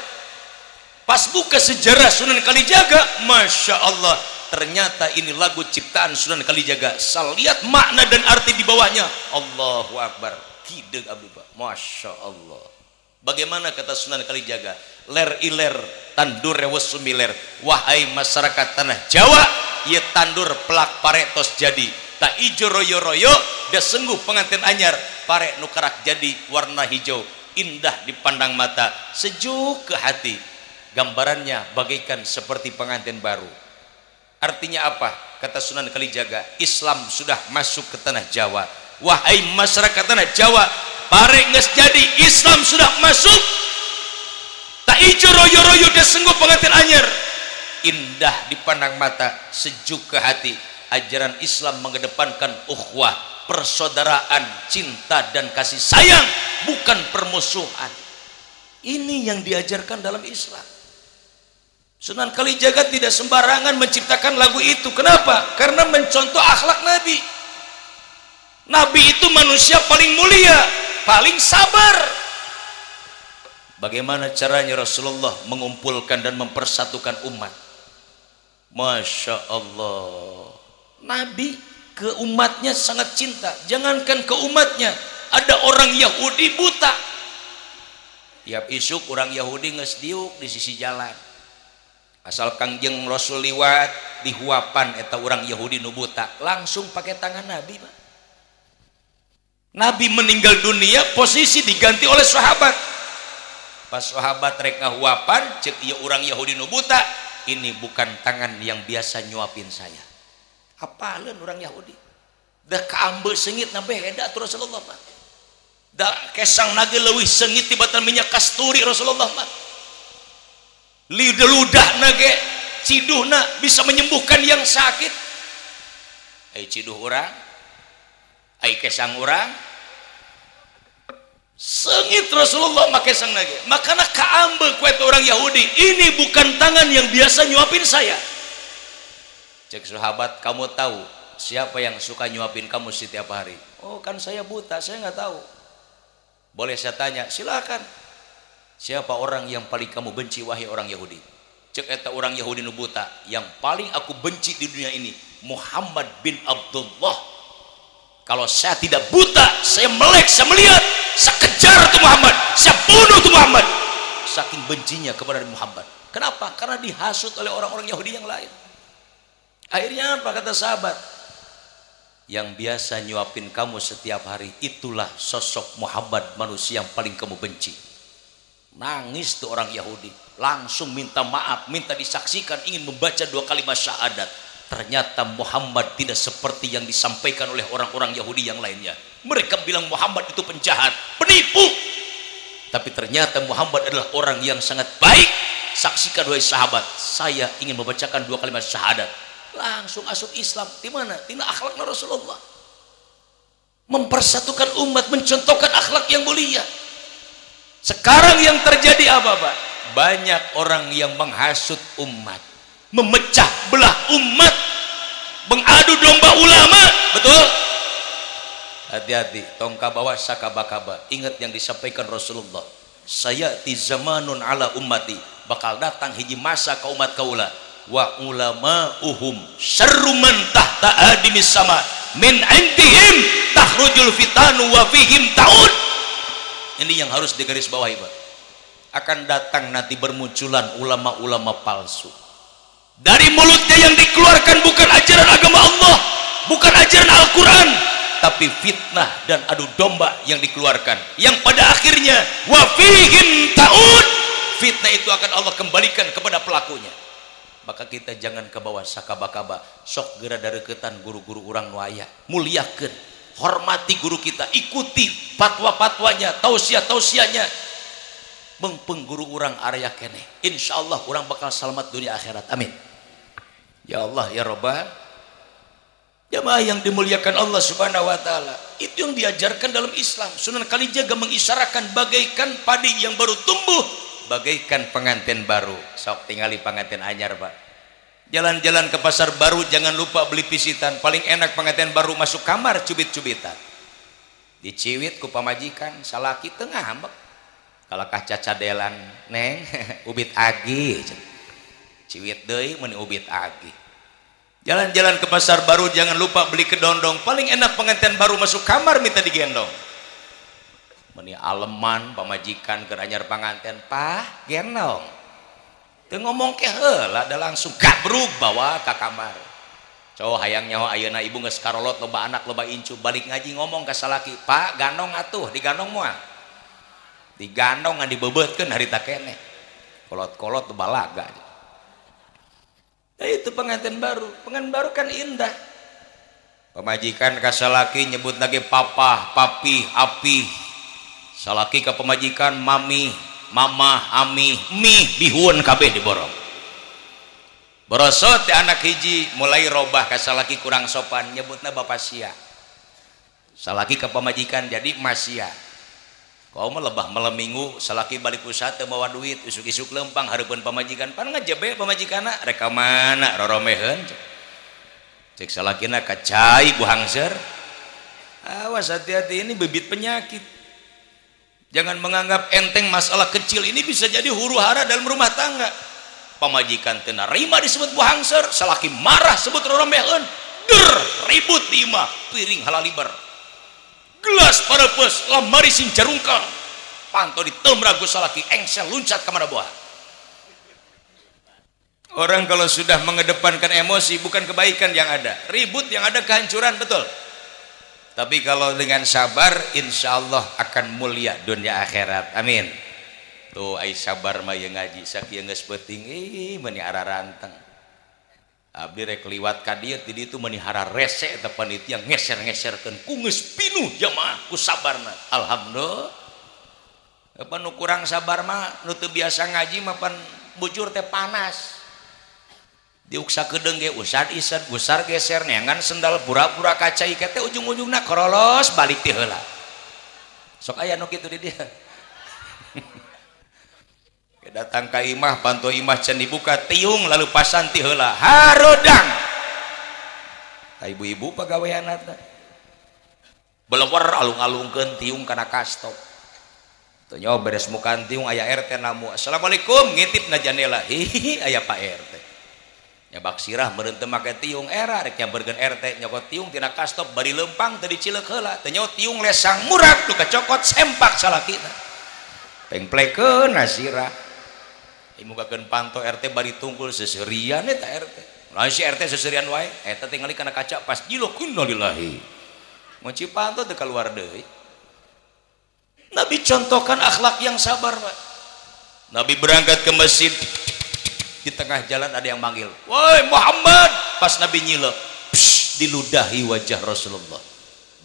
Pas buka sejarah Sunan Kalijaga, Masya Allah, ternyata ini lagu ciptaan Sunan Kalijaga. Saya lihat makna dan arti di bawahnya, Allahu Akbar, kideg abdi Pak, Masya Allah. Bagaimana kata Sunan Kalijaga? Ler iler tandur wesumiler, wahai masyarakat tanah Jawa, ieu tandur pelak paretos jadi, tak ijo royo da sengguh pengantin anyar, pare nu karak jadi warna hijau, indah dipandang mata, sejuk ke hati. Gambarannya bagaikan seperti pengantin baru. Artinya apa? Kata Sunan Kalijaga, Islam sudah masuk ke tanah Jawa. Wahai masyarakat tanah Jawa, pare geus jadi, Islam sudah masuk. Tak ijo royo da sengguh pengantin anyar, indah dipandang mata, sejuk ke hati. Ajaran Islam mengedepankan ukhuwah, persaudaraan, cinta dan kasih sayang, bukan permusuhan. Ini yang diajarkan dalam Islam. Sunan Kalijaga tidak sembarangan menciptakan lagu itu. Kenapa? Karena mencontoh akhlak Nabi. Nabi itu manusia paling mulia, paling sabar. Bagaimana caranya Rasulullah mengumpulkan dan mempersatukan umat? Masya Allah, Nabi ke umatnya sangat cinta. Jangankan ke umatnya, ada orang Yahudi buta, tiap isuk orang Yahudi geus diuk di sisi jalan. Asal Kangjeng Rasul liwat dihuapan eta orang Yahudi nu buta, langsung pakai tangan Nabi Pak. Nabi meninggal dunia, posisi diganti oleh sahabat. Pas sahabat rek ngahuapan, cek ieu orang Yahudi nu buta, ini bukan tangan yang biasa nyuapin saya. Apaleun orang Yahudi, da kaambe seungit na beda tu Rasulullah Pak. Da kesang nage leuwih seungit tibatan minyak kasturi Rasulullah Pak. Ludah nage ciduhna bisa menyembuhkan yang sakit. Ai ciduh urang, ai kesang urang, seungit Rasulullah make sang nage. Makana kaambe ku eta orang Yahudi, ini bukan tangan yang biasa nyuapin saya. Cek sahabat, kamu tahu siapa yang suka nyuapin kamu setiap hari? Oh kan saya buta, saya nggak tahu. Boleh saya tanya? Silakan. Siapa orang yang paling kamu benci wahai orang Yahudi? Cek eta orang Yahudi nu buta, yang paling aku benci di dunia ini Muhammad bin Abdullah. Kalau saya tidak buta, saya melek, saya melihat, saya kejar tuh Muhammad, saya bunuh tuh Muhammad. Saking bencinya kepada Muhammad. Kenapa? Karena dihasut oleh orang-orang Yahudi yang lain. Akhirnya apa kata sahabat? Yang biasa nyuapin kamu setiap hari, itulah sosok Muhammad, manusia yang paling kamu benci. Nangis tuh orang Yahudi, langsung minta maaf, minta disaksikan, ingin membaca 2 kalimat syahadat. Ternyata Muhammad tidak seperti yang disampaikan oleh orang-orang Yahudi yang lainnya. Mereka bilang Muhammad itu penjahat, penipu. Tapi ternyata Muhammad adalah orang yang sangat baik. Saksikan wahai sahabat, saya ingin membacakan 2 kalimat syahadat. Langsung masuk Islam. Di mana? Tina akhlakna Rasulullah. mempersatukan umat, mencontohkan akhlak yang mulia. Sekarang yang terjadi apa, Pak? Banyak orang yang menghasut umat, memecah belah umat, mengadu domba ulama. Betul? Hati-hati, tongka bawa sakaba-kaba. Ingat yang disampaikan Rasulullah, sayati zamanun ala ummati, bakal datang hiji masa ka umat kaula, wa ulama'uhum syarru man tahta adimis sama min indihim takhrujul fitanu wa fihim ta'ud. Ini yang harus digarisbawahi, Pak. Akan datang nanti bermunculan ulama-ulama palsu. Dari mulutnya yang dikeluarkan bukan ajaran agama Allah, bukan ajaran Al-Quran, tapi fitnah dan adu domba yang dikeluarkan, yang pada akhirnya wa fihim ta'ud. Fitnah itu akan Allah kembalikan kepada pelakunya. Maka kita jangan ke bawah sakaba-kaba, sok gera dareketan guru-guru urang nu aya, muliakeun, hormati guru kita, ikuti fatwa-fatwanya, tausiah-tausiahnya. Mengpeng guru urang area keneh, insyaallah urang bakal selamat dunia akhirat. Amin ya Allah ya Rabbal. Jamaah yang dimuliakan Allah subhanahu wa ta'ala, itu yang diajarkan dalam Islam. Sunan Kalijaga mengisyaratkan bagaikan padi yang baru tumbuh, bagaikan pengantin baru. Sok tingali pengantin anyar, Pak. Jalan-jalan ke pasar baru, jangan lupa beli pisitan. Paling enak pengantin baru masuk kamar cubit-cubitan, diciwit ku pamajikan, salaki tengah hambek. Kalau kaca cadelan, neng ubit agi, ciwit deui mun ubit agi. Jalan-jalan ke pasar baru, jangan lupa beli kedondong. Paling enak pengantin baru masuk kamar minta digendong. Meni aleman pamajikan keur anyar panganten, "Pah, gendong." Teu ngomong ke heula, da langsung gabrug bawa ka kamar. Cowok hayang nyawa ayeuna ibu geus karolot loba anak loba incu, balik ngaji ngomong ka salaki, "Pak, gandong atuh, digandong moal." Digandong ngan dibebeutkeun harita keneh. Kolot-kolot teu balaga. Nah, itu pengantin baru. Pengantin baru kan indah. Pemajikan ka salaki nyebut lagi papa, papi, api. Salaki ka pemajikan mami, mama, ami, mi, bihun kabeh diborong. Borosot anak hiji mulai robah ka salaki kurang sopan, nyebutna bapak sia. Salaki ka pemajikan jadi mas sia. Kau mah lebah malam minggu salaki balik usaha teu bawa duit, isuk-isuk lempang hareupeun pamajikan, pan ngajebe pamajikanna reka mana roromeheun. Cek salakina kacai buhangser. Awas, hati-hati, ini bibit penyakit. Jangan menganggap enteng masalah kecil ini bisa jadi huru hara dalam rumah tangga. Pamajikan teu narima disebut buhangser, salaki marah sebut roromeheun, ger ribut di imah, piring halaliber. Gelas parepes lamari sing jarungkang panto ditemragu salaki engsel luncat ke mana buah. Orang kalau sudah mengedepankan emosi bukan kebaikan yang ada, ribut yang ada kehancuran, betul. Tapi kalau dengan sabar insya Allah akan mulia dunia akhirat. Amin. Tuh ai sabar mah yang ngaji sakieu geus peuting meuni araranteng. Abdi rek liwat ka dieu ti ditu menihara rese eta panitia ngeser-ngeserkeun ku geus pinuh jamaah ku sabarna. Alhamdulillah. Apa nu kurang sabar mah nu teu biasa ngaji mah pan bujur teh panas. Diuksakedeung ge usad isad gusar geser neangan sendal pura-pura kaca ieu teh ujung-ujungna korolos balik ti heula. Sok aya nu kitu di dieu. Datang ke imah, panto imah can dibuka tiung lalu pasanti heula harodang. Ibu-ibu pagawean eta belewar alung-alungkeun tiung kana kastop. Teu nyaho beres mukaan tiung aya RT namu, "Assalamualaikum," ngitip na jendela. Hihi aya Pak RT. Nyabak sirah meureun teu make tiung era rek nyamberkeun RT nyokot tiung tina kastop bari lempang teu dicileuk heula. Teu nyaho tiung lesang murag nu kacokot sempak salakina. Pengplekeun na sirah. Imugakeun panto RT bari tungkul seserian eta RT. Lain si RT seserian wae eta tingali kana kaca pas jiluk innalillahi. Mun panto teu kaluar deui. Nabi contohkan akhlak yang sabar, Pak. Nabi berangkat ke masjid, di tengah jalan ada yang manggil, "Woi Muhammad!" Pas Nabi nyilep, diludahi wajah Rasulullah.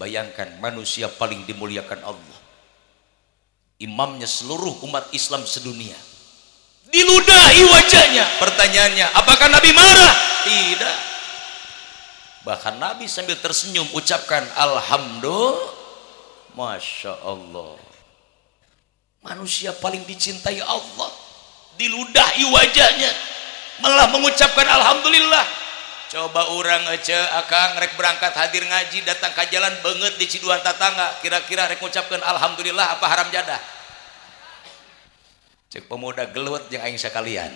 Bayangkan manusia paling dimuliakan Allah, imamnya seluruh umat Islam sedunia, diludahi wajahnya. Pertanyaannya, apakah Nabi marah? Tidak. Bahkan Nabi sambil tersenyum ucapkan alhamdulillah. Masya Allah, manusia paling dicintai Allah, diludahi wajahnya malah mengucapkan alhamdulillah. Coba orang aja akang rek berangkat hadir ngaji datang ke jalan banget di ciduan tatangga, kira-kira rek mengucapkan alhamdulillah apa haram jadah? Cek pemuda gelut yang aing sekalian.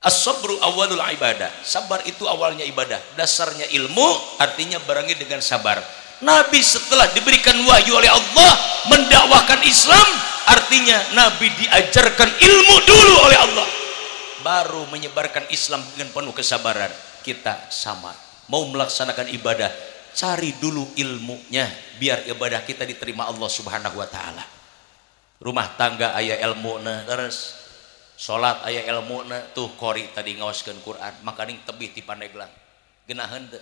As-sabru awalul ibadah. Sabar itu awalnya ibadah. Dasarnya ilmu, artinya barengi dengan sabar. Nabi setelah diberikan wahyu oleh Allah mendakwahkan Islam, artinya Nabi diajarkan ilmu dulu oleh Allah, baru menyebarkan Islam dengan penuh kesabaran. Kita sama, mau melaksanakan ibadah, cari dulu ilmunya biar ibadah kita diterima Allah Subhanahu wa taala. Rumah tangga aya ilmuna, terus salat aya ilmuna, tuh qori tadi ngaoskeun Quran, makaning tebih ti Pandeglang. Geunaheun teu.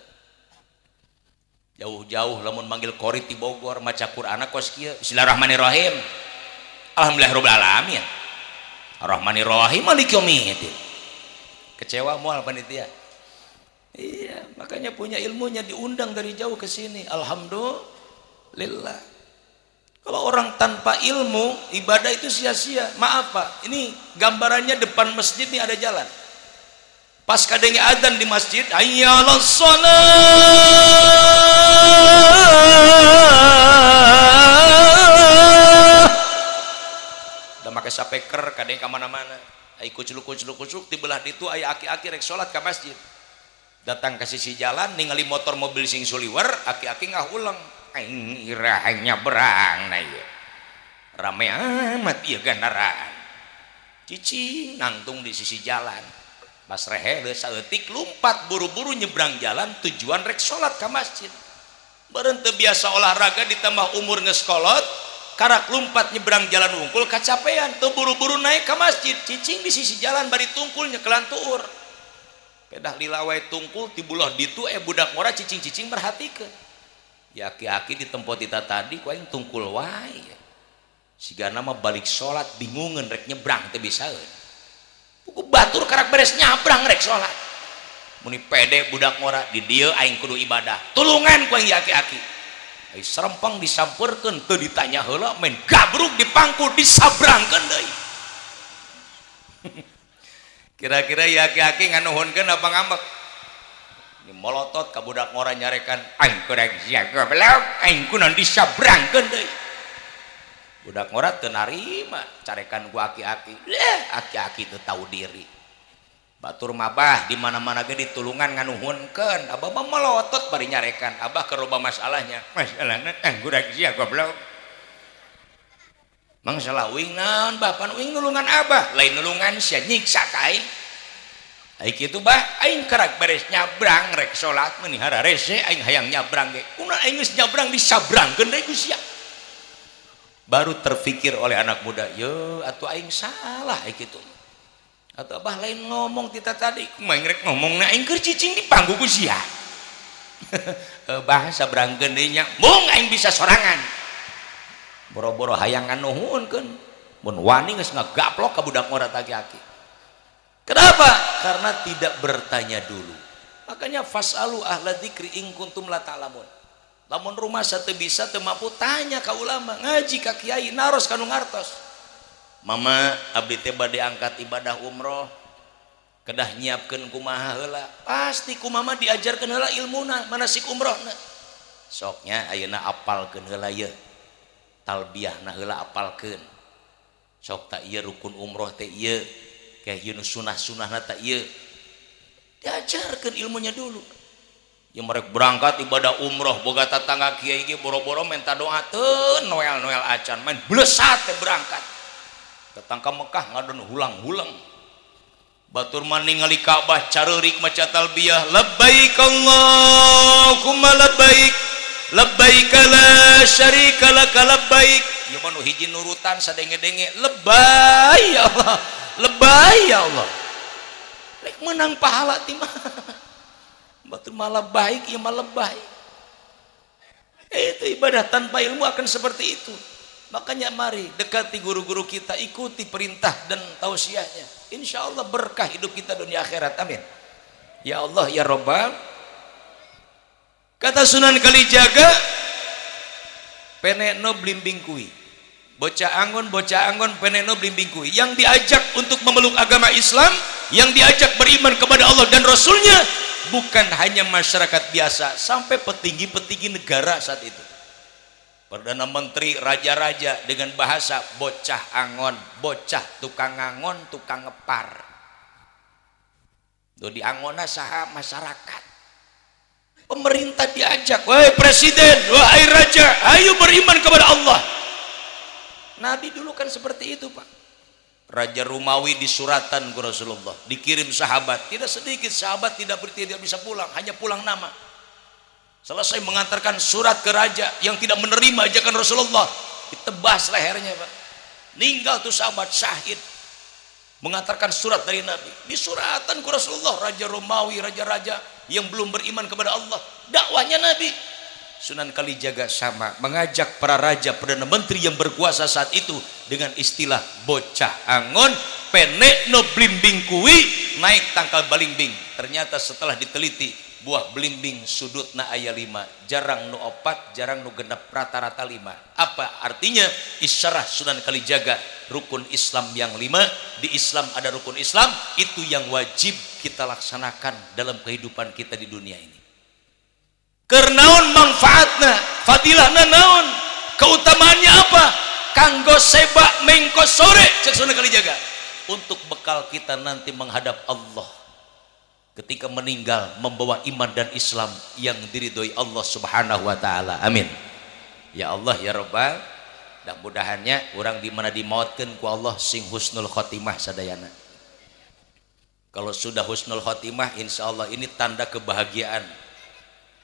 Jauh-jauh lamun manggil qori ti Bogor maca Qur'ana kos kieu. Bismillahirrahmanirrahim. Alhamdulillahirabbil alamin. Ar-Rahmanir-Rahim Maliki Yaumiddin. Kecewa moal panitia. Iya, makanya punya ilmunya diundang dari jauh ke sini. Alhamdulillah. Kalau orang tanpa ilmu, ibadah itu sia-sia. Maaf Pak, ini gambarannya depan masjid nih ada jalan. Pas kadangnya adzan di masjid, hayyalas shalah. Udah pakai sapeker, kadang kemana-mana. Ai kucluk-kucluk di belah ditu aya aki-aki rek salat ke masjid. Datang ke sisi jalan, ningali motor mobil sing suliwer, aki-aki ngahulang. Aing irahnya berang na ieu. Rame amat ieu gandaraan. Cicing nangtung di sisi jalan. Pas rehe saeutik lumpat buru-buru nyebrang jalan tujuan rek salat ka masjid. Beureun teu biasa olahraga ditambah umur geus kolot, karak lumpat nyebrang jalan wungkul kacapean, teu buru-buru naik ka masjid. Cicing di sisi jalan bari tungkul nyekelan tuur. Pedah lilawai tungkul ti bulah ditu budak ngora cicing-cicing perhatikeun. Ya aki-aki di tempat kita tadi ku aing tungkul wae. Sigana mah balik salat bingungan rek nyebrang teu bisaeun. Ku batur karak beres nyabrang rek salat. Muni pede budak ngora di dieu aing kudu ibadah. Tulungan ku aing aki-aki. Ai serempeng disampeurkeun teu ditanya heula main gabruk dipangkul disabrangkeun deui. Kira-kira ya aki-aki nganuhunkeun apa ngambek? Molotot ka budak ngora nyarekan aing kurang jaga belok aing kunaon disabrangkeun deui. Budak ngora teu narima carekan ku aki-aki. Aki-aki teu tahu diri. Batur mabah di mana-mana ge ditulungan nganuhunkeun. Abah mah melotot bari nyarekan. Abah keroba masalahnya. Masalahna aing kurang jaga belok. Mangsalah uing naon bapan uing nulungan abah, lain nulungan sia nyiksa ka aing. Ai kitu bah aing karak beres nyabrang rek salat meuni hara rese aing hayang nyabrang ge. Kunaon aing geus nyabrang disabrangkeun deui ku sia. Baru terfikir oleh anak muda, yo atuh aing salah ai kitu. Atuh abah lain ngomong tita tadi, kumaha rek ngomongna aing keur cicing di panggu ku sia. Bah sabrangkeun deui nya, mung aing bisa sorangan. Boro-boro hayang nganuhunkeun. Mun wani geus ngagaplok ka budak ngora taki-aki. Kenapa? Karena tidak bertanya dulu. Makanya fasalu ahla dzikri in kuntum la ta'lamun. Lamun rumah teu bisa teu mampu tanya ka ulama, ngaji ka kiai, naros kanu ngartos. Mama abdi teh bade angkat ibadah umroh. Kedah nyiapkeun kumaha heula? Pasti ku mama diajarkeun heula ilmuna manasik umrohna. Soknya ayeuna apalkeun heula ieu. Talbiyahna heula apalkeun. Sok ta ieu rukun umroh teh ieu. Kayak Yunus sunah-sunah nata iya diajarkan ilmunya dulu. Yang mereka berangkat ibadah umroh boga tatangga kiai ge boro-boro minta doa teu noel-noel acan main blesat teh berangkat datang ka Mekah ngadon hulang-hulang batur maning ngali Ka'bah careurik maca talbiyah labbaik Allahumma labbaik labbaik la syarika lak labbaik ieu mah nu hiji nurutan sadenge-denge lebay ya Allah lebay ya Allah rek menang pahala ti mah batur malah baik ya malah lebay. Itu ibadah tanpa ilmu akan seperti itu. Makanya mari dekati guru-guru kita, ikuti perintah dan tausiahnya, insya Allah berkah hidup kita dunia akhirat, amin ya Allah ya Rabbal Kata Sunan Kalijaga, penekno blimbing kui. Bocah angon penekno blimbing kui. Yang diajak untuk memeluk agama Islam, yang diajak beriman kepada Allah dan Rasulnya, bukan hanya masyarakat biasa, sampai petinggi-petinggi negara saat itu. Perdana Menteri, raja-raja dengan bahasa bocah angon, bocah tukang angon, tukang ngepar. Do di angona saha masyarakat. Pemerintah diajak, wahai presiden, wahai raja, ayo beriman kepada Allah. Nabi dulu kan seperti itu, Pak. Raja Romawi disuratan ke Rasulullah, dikirim sahabat, tidak sedikit sahabat tidak bisa pulang, hanya pulang nama. Selesai mengantarkan surat ke raja yang tidak menerima ajakan Rasulullah, ditebas lehernya, Pak. Meninggal tuh sahabat syahid. Mengantarkan surat dari Nabi, disuratan ke Rasulullah, Raja Romawi, raja-raja yang belum beriman kepada Allah. Dakwahnya Nabi. Sunan Kalijaga sama, mengajak para raja, perdana menteri yang berkuasa saat itu dengan istilah bocah angon, penekno blimbing kui, naik tangkal balimbing. Ternyata setelah diteliti, buah belimbing sudutna aya 5, jarang nu 4, jarang nu genep, rata-rata 5. Apa artinya? Isyarah Sunan Kalijaga, rukun Islam yang 5. Di Islam ada rukun Islam, itu yang wajib kita laksanakan dalam kehidupan kita di dunia ini. Kernaon manfaatna, fadilahna naon, keutamaannya apa? Kanggo sebak mengko sore, cek Sunan Kalijaga, untuk bekal kita nanti menghadap Allah ketika meninggal membawa iman dan Islam yang diridhoi Allah Subhanahu wa taala. Amin. Ya Allah ya Rabbal, mudah-mudahannya orang di mana dimautkeun ku Allah sing husnul khotimah sadayana. Kalau sudah husnul khotimah, insyaallah ini tanda kebahagiaan.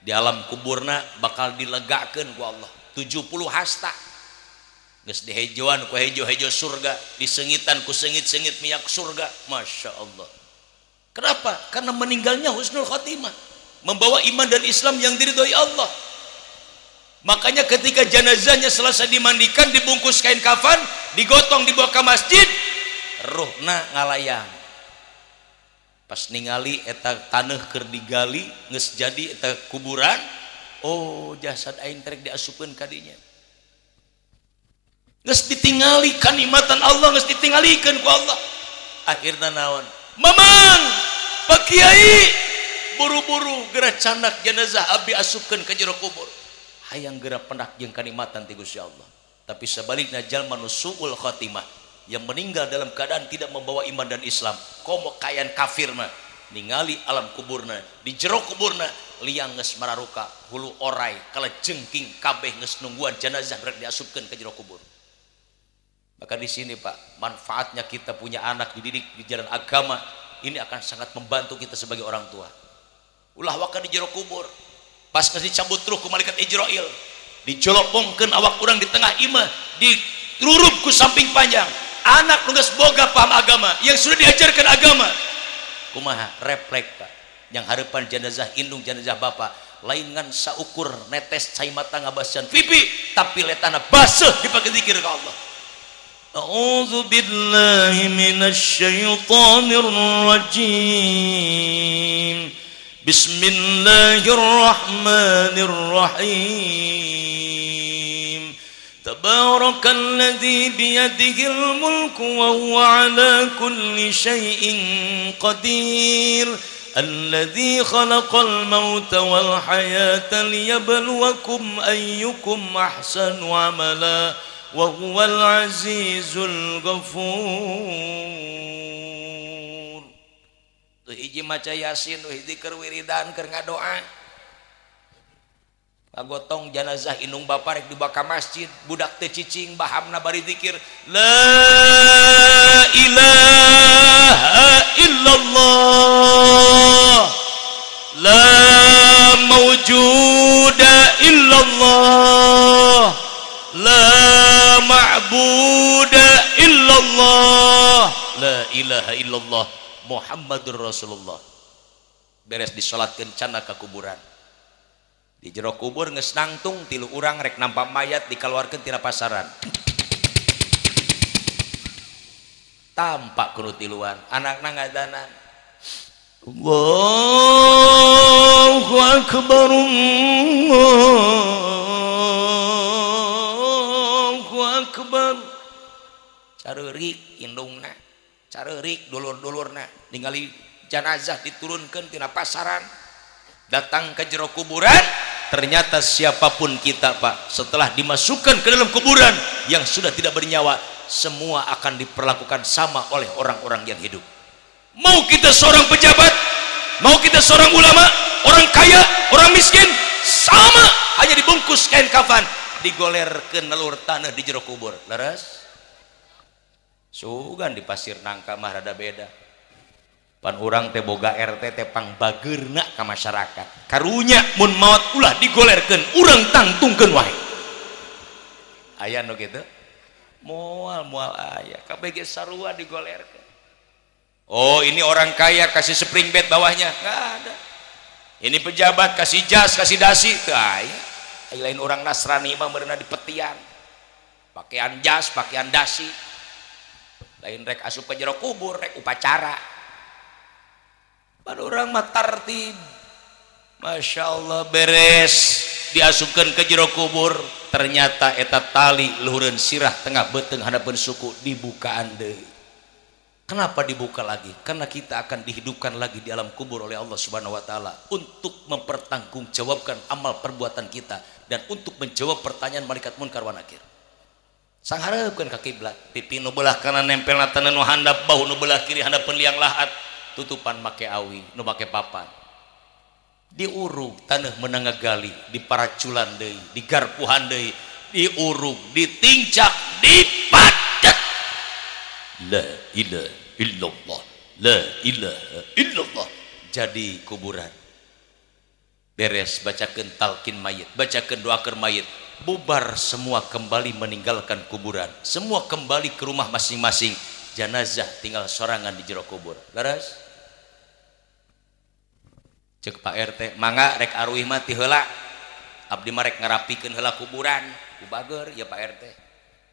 Di alam kuburna bakal dilegakeun ku Allah. 70 hasta. Geus dihejoan ku hejo-hejo surga, disengitan ku sengit-sengit minyak surga. Masya Allah. Kenapa? Karena meninggalnya husnul khotimah, membawa iman dan Islam yang diridhoi Allah. Makanya ketika jenazahnya selesai dimandikan, dibungkus kain kafan, digotong, dibawa ke masjid, ruhna ngalayang. Pas ningali eta taneuh keur digali, geus jadi eta kuburan, oh jasad aing terek diasupkeun ka dinya. Geus ditingali kanikmatan Allah, geus ditingalikeun ku Allah. Akhirna naon? Mamang, Pak Kiai, buru-buru geura candak jenazah abdi asupkeun ka jero kubur. Hayang geura pendak jeung kanikmatan ti Gusti Allah. Tapi sebaliknya jalma nu suul khotimah, yang meninggal dalam keadaan tidak membawa iman dan Islam, komo kayan kafir mah, ningali alam kuburna, di jero kuburna liang geus mararuka, hulu orai kalajengking kabeh geus nungguan jenazah rek diasupkeun ka jero kubur. Maka di sini Pak, manfaatnya kita punya anak dididik di jalan agama ini akan sangat membantu kita sebagai orang tua. Ulah waka di jero kubur, pas geus dicabut ruh ku malaikat Ijrail, dijolopongkeun awak urang di tengah imah, dirurup ku samping panjang. Anak nugas boga paham agama, yang sudah diajarkan agama, kumaha refleks Pak, yang harapan jenazah indung jenazah bapak lain ngan saukur netes cai mata ngabasian pipi, tapi letana baseuh dipake zikir ka Allah. A'udzu billahi minasy syaithanir rajim. Bismillahirrahmanirrahim. Tabarakalladzi biyadihil mulku wa huwa ala kulli syai'in qadir. Alladzi khalaqal mauta wal hayata liyabluwakum ayyukum ahsanu amala wa huwal azizul ghafur. Tuh hiji maca Yasin, tuh hiji keur wiridan keur ngadoa. Gotong jenazah indung bapak rek dibawa ka masjid, budak teu cicing bahamna bari zikir la ilaha illallah la mawjuda illallah la ma'buda illallah la ilaha illallah Muhammadur Rasulullah. Beres disolatkeun cana ka kuburan, di jero kubur geus nangtung 3 urang rek nampak mayat dikeluarkeun tina pasaran. Tampak kudu tiluan, anakna ngadanan. Allahu akbar. carerik dulur-dulurna ningali jenazah diturunkan tina pasaran datang ke jero kuburan. Ternyata siapapun kita Pak, setelah dimasukkan ke dalam kuburan yang sudah tidak bernyawa, semua akan diperlakukan sama oleh orang-orang yang hidup. Mau kita seorang pejabat, mau kita seorang ulama, orang kaya, orang miskin, sama, hanya dibungkus kain kafan, digoler ke nelur tanah di jero kubur. Leres sugan di pasir nangka mah rada beda. Pan urang teh boga RT teh pang bageurna ka masyarakat. Karunya mun maot ulah digolerkeun, urang tangtungkeun wae. Aya nu kitu? Moal aya. Kabeh sarua digolerkeun. Oh, ini orang kaya kasih spring bed bawahnya. Enggak ada. Ini pejabat kasih jas, kasih dasi, teu aya. Ai lain orang Nasrani mah meurna di petian. Pakaian jas, pakaian dasi. Lain rek asup ke jero kubur, rek upacara. Pan orang mah tartib, masya Allah beres diasupkan ke jero kubur. Ternyata eta tali luhureun sirah tengah beteng hadapan suku dibukaan deui. Kenapa dibuka lagi? Karena kita akan dihidupkan lagi di alam kubur oleh Allah Subhanahu wa taala untuk mempertanggungjawabkan amal perbuatan kita dan untuk menjawab pertanyaan malaikat munkar wa nakir. Sang hareupeun ka kiblat, pipi nu belah kanan nempelna tanah nu handap bahu nu belah kiri handapeun liang lahat. Tutupan make awi nu make papan diurug tanah menangga gali diparaculan deui digarpuhan deui diurug ditincak dipadet. La ilaha illallah, la ilaha illallah. Jadi kuburan beres bacakeun talqin mayit, bacakeun doakeun mayit, bubar semua kembali meninggalkan kuburan, semua kembali ke rumah masing-masing. Jenazah tinggal sorangan di jero kubur. Laras cek Pak RT, mangga rek arwih mah ti heula. Abdi mah rek ngarapikeun heula kuburan. Ku bager ya Pak RT.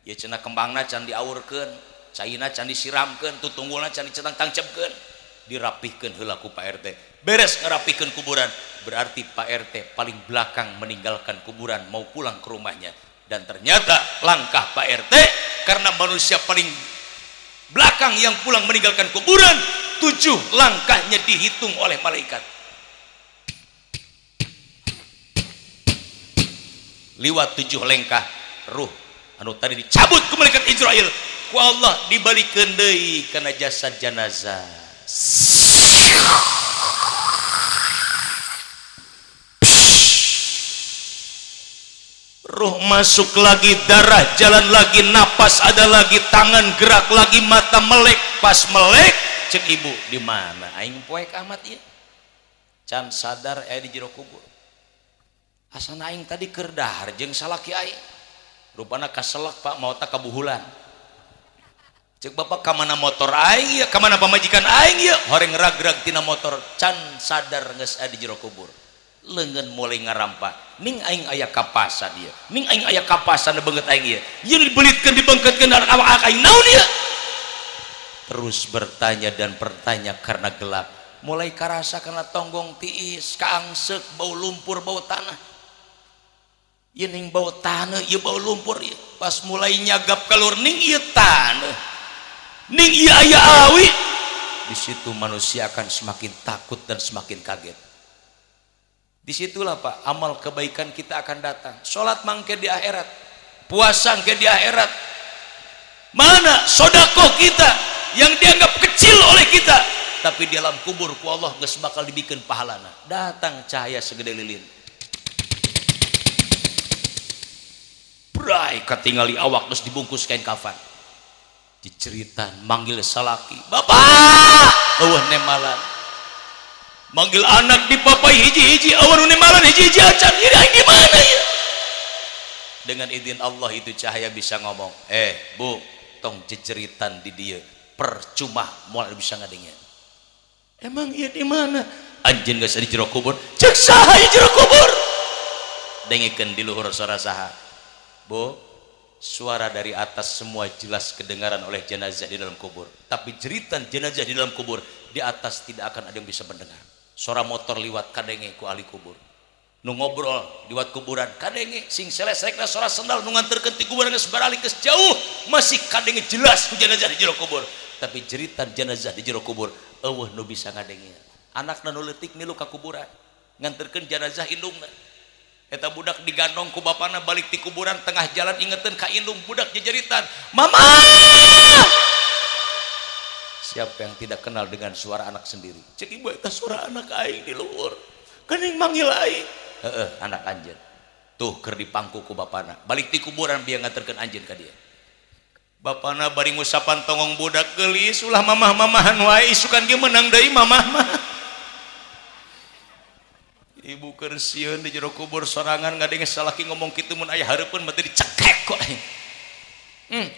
Ya cenah kembangna can diaurkeun, caina can disiramkeun, tutunggulna can dicetang tangcepkeun, dirapihkeun heula ku Pak RT. Beres ngarapikeun kuburan, berarti Pak RT paling belakang meninggalkan kuburan mau pulang ke rumahnya. Dan ternyata langkah Pak RT karena manusia paling belakang yang pulang meninggalkan kuburan, 7 langkahnya dihitung oleh malaikat. Liwat 7 lengkah ruh anu tadi dicabut ke malaikat Israel ku Allah dibalikeun deui kana jasad jenazah. Ruh masuk lagi, darah jalan lagi, napas ada lagi, tangan gerak lagi, mata melek. Pas melek cek ibu di mana aing poek amat ieu can sadar aya di jero kubur. Asana aing tadi keur dahar jeung salaki aing rupana kaselak Pak maota kabuhulan. Cek bapak ka mana motor aing ya, ka mana pamajikan aing ya, horeng ragrag tina motor can sadar geus aya di jero kubur. Leungeun mulai ngarampa ning aing aya kapasan ieu, ning aing aya kapasan beungeut aing ieu, ieu dibelitkeun dibengketkeun awak aing naon ieu. Terus bertanya dan bertanya karena gelap, mulai karasa karena tonggong tiis, kaangseuk, bau lumpur, bau tanah. Ieu ning bau tanah, ieu bau lumpur ieu. Pas mulai nyagap kalur ning ieu tanah, ning ieu aya awi. Di situ manusia akan semakin takut dan semakin kaget. Disitulah Pak amal kebaikan kita akan datang. Sholat mangke di akhirat, puasa mangke di akhirat. Mana sedekah kita yang dianggap kecil oleh kita, tapi di alam kubur ku Allah geus bakal dibikin pahalana. Datang cahaya segede lilin. Brai katingali awak geus dibungkus kain kafan. Diceritan manggil salaki, "Bapak!" Eueuh nemalan. Manggil anak dipapai hiji-hiji, awan nemalan hiji-hiji acan. Ini aing di mana ya? Dengan izin Allah itu cahaya bisa ngomong, Bu, tong jejeritan di dia. Percuma moal bisa ngadengin. Emang iya di mana? Anjeun geus di jero kubur. Cek saha di jero kubur? Dengikeun di luhur suara saha. Bu, suara dari atas semua jelas kedengaran oleh jenazah di dalam kubur. Tapi jeritan jenazah di dalam kubur di atas tidak akan ada yang bisa mendengar. Suara motor liwat kadenge ku ahli kubur. Nu ngobrol liwat kuburan kadenge sing selesrekna suara sendal nu nganterkeun ti kuburan geus baralik geus jauh masih kadenge jelas ku jenazah di jero kubur. tapi jeritan jenazah di jero kubur eueuh nu bisa ngadengin. Anakna nu leutik milu ka kuburan nganterkeun jenazah indungna. Eta budak digandong ku bapana balik di kuburan tengah jalan ingetin ka indung budak jejeritan, "Mama!" Siapa yang tidak kenal dengan suara anak sendiri? Cek ibu eta suara anak aing di luhur. Geuning manggil aing. Heeh, anak anjeun. Tuh keur dipangku ku bapana. Balik di kuburan biar nganterkeun anjeun ka dia. Bapana bari ngusapan tongong budak geulis ulah mamah-mamahan wae isukan ge meunang deui mamah mah. Ibu keur sieun di jero kubur sorangan ngadenge salaki ngomong kitu mun aya hareupeun mah teh dicekek kok.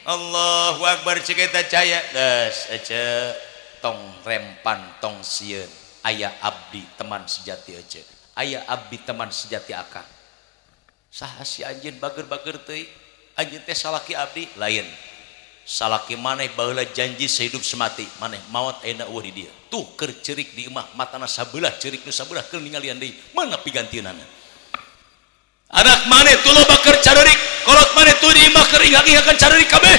Allahu Akbar cek eta caya geus ece tong rempan tong sieun aya abdi teman sejati ece aya abdi teman sejati akang saha si anjeun bager-bager teuing anjeun teh salaki abdi lain salaki maneh baheula janji sehidup semati maneh maot ayeuna eueuh di dieu tuh keur ceurik di imah matana sabelah ceurik nu sabelah keur ningalian deui mana pigantiunana anak maneh tuh loba keur careurik kolot maneh tuh di imah keur ingak-ingakan careurik kabeh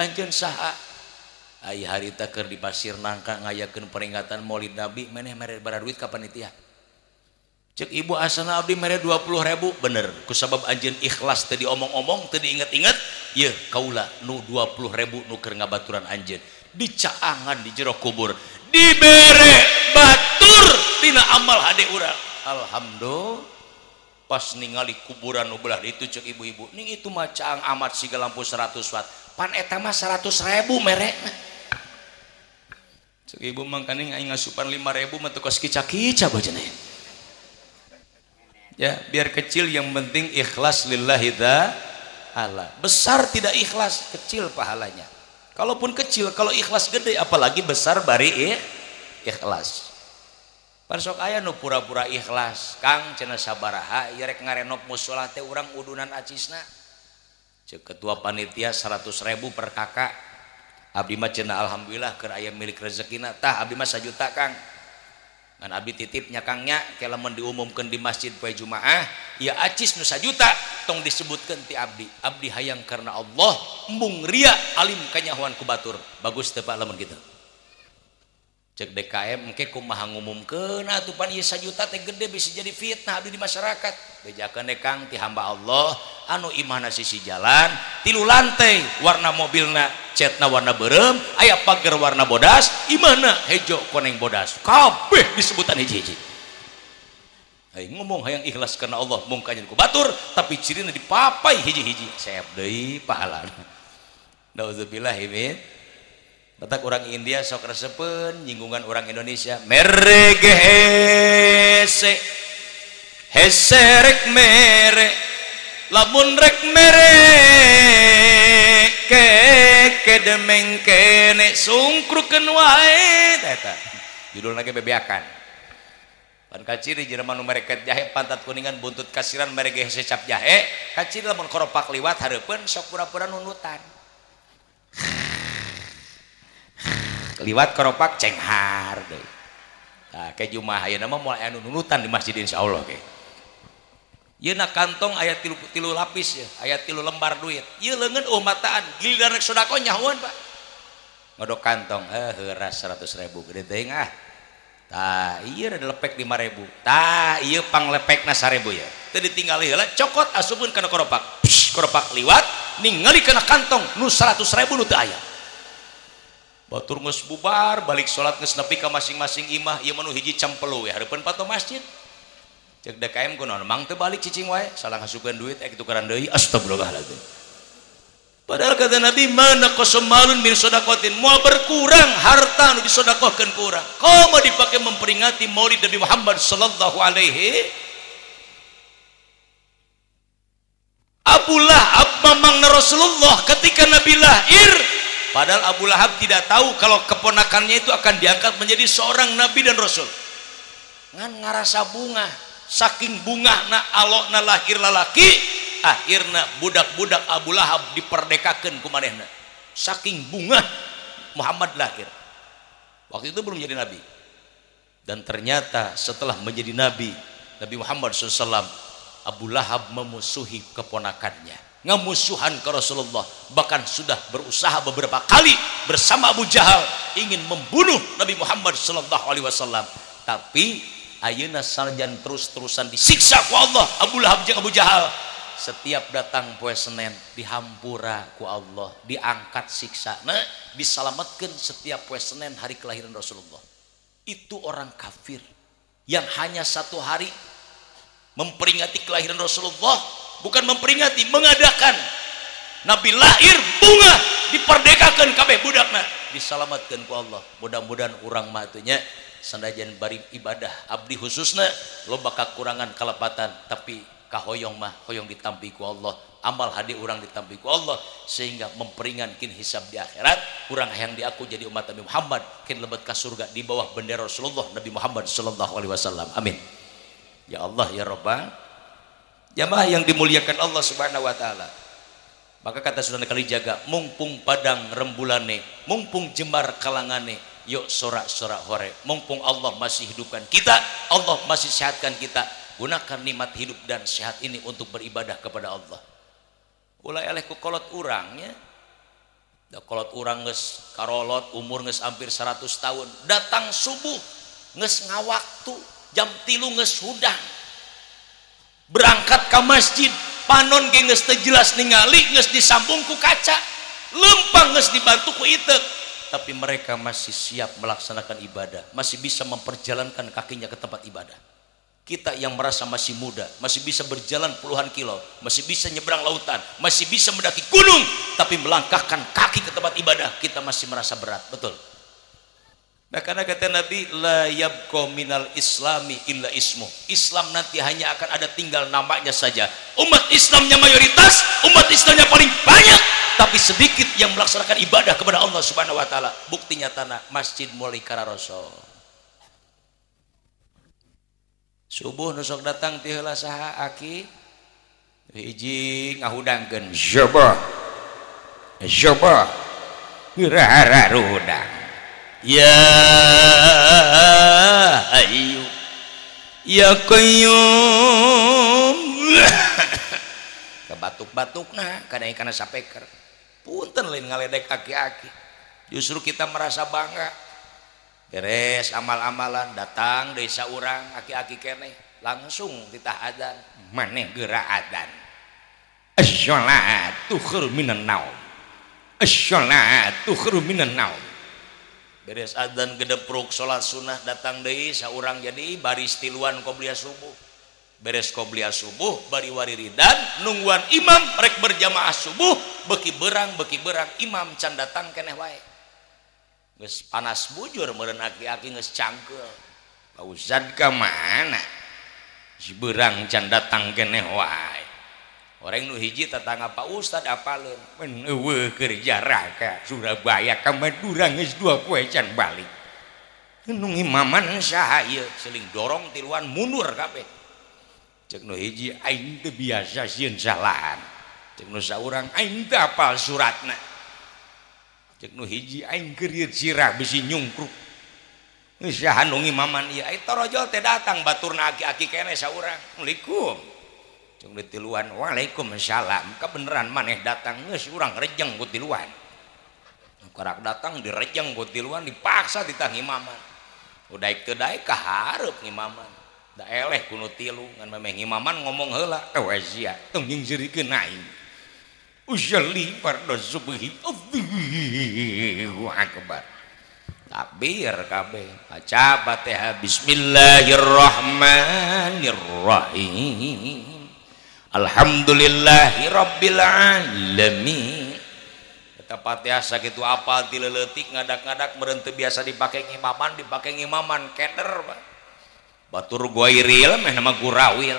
anjeun saha ai harita keur di pasir nangka ngayakeun peringatan Maulid Nabi maneh mere bara duit ka panitia cek ibu asana abdi mere 20.000 bener kusabab anjeun ikhlas teu diomong-omong teu diinget-inget ieu kaula nu 20.000 nu keur ngabaturan anjeun dicaangan di jero kubur dibere batur tina amal hade urang alhamdulillah pas ningali kuburan nu belah itu cek ibu-ibu ning itu mah caang amat siga lampu 100 watt pan eta mah 100.000 merekna cek ibu mangkaning aing ngasupan 5.000 mah teu kos kica-kica bojana ya biar kecil yang penting ikhlas lillahi ta'ala besar tidak ikhlas kecil pahalanya kalaupun kecil kalau ikhlas gede apalagi besar bari ikhlas parsok aya nu pura-pura ikhlas Kang cenah sabaraha ieu rek ngarenov mushola teh urang udunan acisna ceuk ketua panitia 100.000 per kakak abdi mah cenah alhamdulillah keur aya milik rezekina tah abdi mah 1 juta Kang ngan abdi titipnya Kangnya ke lamun diumumkeun di masjid poe Jumaah ieu acis nu 1 juta tong disebutkeun ti abdi hayang karena Allah embung ria alim kanyahoan ku batur bagus teu Pak lamun kitu cek DKM engke kumaha ngumumkeun atuh pan ieu 1 juta teh gede bisa jadi fitnah abdi di masyarakat bejakeun deh Kang ti hamba Allah anu imahna sisi jalan 3 lantai warna mobilna catna warna beureum aya pagar warna bodas imahna hejo koneng bodas kabeh disebutan hiji-hiji aing ngomong hayang ikhlas karena Allah mung kanyen ku batur tapi cirina dipapai hiji-hiji seep deui pahalana nauzubillah min batak orang India sok resepeun nyinggungan orang Indonesia meregehese heserek mere lamun rek mere ke demeng kene sungkrukeun wae eta judulna ge bebeakan pan kaciri jelema nu mereket jahe pantat kuningan buntut kasiran merege hese cap jahe kaciri lamun koropak liwat hareupeun sok pura-pura nunutan liwat koropak cenghar deh. Nah, kayak Jumaah ayeuna mah moal anu nunutan di masjid insyaallah ge. Ieu na kantong aya tilu lapis ya, aya 3 lembar duit. Ieu leungeun mataan, giliran rek sedekah nyahoan, Pak. Ngodok kantong, heuras 100.000 gede teuing ah. Tah, ieu ada lepek 5.000. Tah, ieu panglepekna 1.000 ya. Teu ditinggali heula, cokot asupkeun kana koropak. Koropak liwat, ningali kana kantong nu 100.000 nu teu aya. Batur geus bubar balik salat geus nepi ka masing-masing imah ieu mah nu hiji jam 10 we hareupeun pato masjid cek DKM kunaon mang teu balik cicing wae salah ngasukeun duit tukaran deui astagfirullahaladzim padahal kata Nabi mana qasamalun min shadaqatin moal berkurang harta nu disedekahkeun ku urang komo dipake memperingati Maulid Nabi Muhammad sallallahu alaihi Abu Lahab mamangna Rasulullah ketika Nabi lahir padahal Abu Lahab tidak tahu kalau keponakannya itu akan diangkat menjadi seorang nabi dan rasul ngan ngarasa bunga saking bungahna alokna lahir lalaki akhirna budak-budak Abu Lahab diperdekakeun ku manehna saking bunga Muhammad lahir waktu itu belum jadi nabi dan ternyata setelah menjadi nabi Nabi Muhammad SAW Abu Lahab memusuhi keponakannya ngamusuhan ke Rasulullah, bahkan sudah berusaha beberapa kali bersama Abu Jahal ingin membunuh Nabi Muhammad sallallahu alaihi wasallam. Tapi ayeuna sarjan terus-terusan disiksa ku Allah Abu Lahab jeung Abu Jahal. Setiap datang poe Senin dihampura ku Allah, diangkat siksana, disalamatkan setiap poe Senin hari kelahiran Rasulullah. Itu orang kafir yang hanya satu hari memperingati kelahiran Rasulullah, bukan memperingati, mengadakan Nabi lahir bunga diperdekakan kabeh budakna disalamatkan ku Allah. Mudah-mudahan urang mah teh nya sandajan bari ibadah abdi khususna loba kakurangan kalepatan, tapi kahoyong mah hoyong ditampi ku Allah, amal hadi urang ditampi ku Allah, sehingga memperingankeun hisab di akhirat. Urang hayang diaku jadi umat Nabi Muhammad kin lebet ka surga di bawah bendera Rasulullah Nabi Muhammad sallallahu alaihi wasallam. Amin ya Allah ya Rabbal jamaah yang dimuliakan Allah subhanahu wa ta'ala. Maka kata Sunan Kalijaga, mumpung padang rembulane, mumpung jemar kalangane, yuk sorak-sorak hore. Mumpung Allah masih hidupkan kita, Allah masih sehatkan kita, gunakan nikmat hidup dan sehat ini untuk beribadah kepada Allah. Ulah eleh ku kolot urangnya, da kolot urang geus karolot umur geus hampir 100 tahun, datang subuh geus ngawaktu jam 3 geus hudang, berangkat ke masjid panon ge geus teu jelas ningali, geus disambung ku kaca, lempang geus dibantu ku itek, tapi mereka masih siap melaksanakan ibadah, masih bisa memperjalankan kakinya ke tempat ibadah. Kita yang merasa masih muda, masih bisa berjalan puluhan kilo, masih bisa nyebrang lautan, masih bisa mendaki gunung, tapi melangkahkan kaki ke tempat ibadah kita masih merasa berat. Betul. Nah, karena kata Nabi, la yabqa minal islami illa ismu. Islam nanti hanya akan ada tinggal namanya saja. Umat Islamnya mayoritas, umat Islamnya paling banyak, tapi sedikit yang melaksanakan ibadah kepada Allah Subhanahu wa taala. Bukti nyatana masjid mulai kararosol. Subuh nusok datang ti heula saha aki? Hiji ngahudangkeun syabah. Syabah. Gerahara rudang. Ya Hayyu Ya Qayyum kebatuk-batukna kadang kana sapeker punten lain ngaledek aki-aki, justru kita merasa bangga beres amal-amalan datang desa urang aki-aki keneh langsung ditah adzan maneh geura adzan as-sholatu khairum minan naum as-sholatu khairum minan naum. Beres adzan gedepruk salat sunnah datang deui saurang jadi baris tiluan qobliyah subuh. Beres qobliyah subuh bari wariridan nungguan imam rek berjamaah subuh beki berang imam can datang keneh wae. Geus panas bujur meureun aki-aki geus cangkeul. Pak Ustad ka mana? Si berang can datang keneh wae. Orang nu hiji tetangga Pak Ustad apaleun mun eueuh keur jaraka Surabaya ka Madura geus 2 poe can balik. Nu imaman saha ieu seling dorong tiluan mundur kabeh. Ceuk nu hiji aing teu biasa sieun salahan. Ceuk nu saurang aing teu apal suratna. Ceuk nu hiji aing keur ieu sirah bisi nyungkruk. Geus saha nu imaman ieu? Ai torojol teh datang baturna aki-aki keneh saurang. Assalamualaikum. Cung ditiluan waalaikumsalam kebeneran maneh datang geus urang rejeng ku tiluan karak datang direjeng ku tiluan dipaksa ditah ngimaman udaik teu daek kahareup ngimaman da eleh ku nu tilu ngan memeh ngimaman ngomong heula sia tong nyingirikeun aing usolli fardhu subhi Allahu akbar takbir kabeh baca Fatihah bismillahirrahmanirrahim alhamdulillahi rabbil alamin. Eta Fatihah sakitu apal ti leuletik ngadak-ngadak meureun teu biasa dipake ngimaman keder batur ghairil meh nama gurawil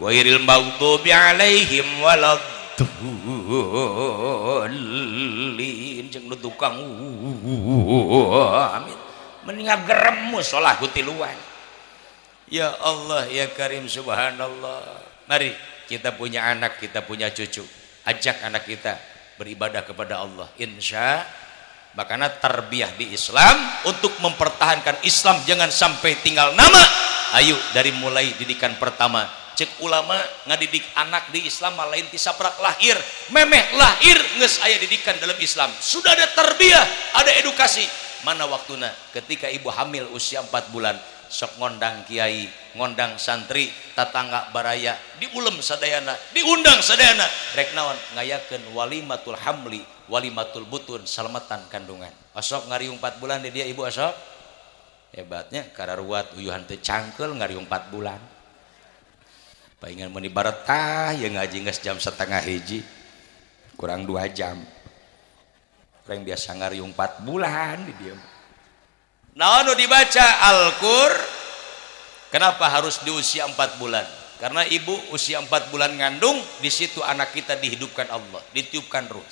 ghairil maghdubi alaihim waladdallin jeung nu tukang amin mendingan gerem salah ku tiluan. Ya Allah ya Karim subhanallah. Mari kita punya anak, kita punya cucu, ajak anak kita beribadah kepada Allah. Insya makanya tarbiyah di Islam untuk mempertahankan Islam jangan sampai tinggal nama. Ayo dari mulai didikan pertama cek ulama ngadidik anak di Islam lain ti saprak lahir, memeh lahir geus aya didikan dalam Islam, sudah ada tarbiyah, ada edukasi. Mana waktuna ketika ibu hamil usia 4 bulan sok ngondang kiai, ngondang santri, tatangga baraya, diulem sadayana, diundang sadayana, rek naon ngayakeun walimatul hamli, walimatul butun, salamatan kandungan. Osok ngariung 4 bulan di dia ibu osok. Hebatnya kararuat uyuhan teu cangkeul ngariung 4 bulan. Paingan meuni baretah ya ngaji geus jam 12:30. Kurang 2 jam. Orang biasa ngariung 4 bulan di dia. Nah, nu dibaca Al-Qur. Kenapa harus di usia 4 bulan? Karena ibu usia 4 bulan ngandung, di situ anak kita dihidupkan Allah, ditiupkan ruh.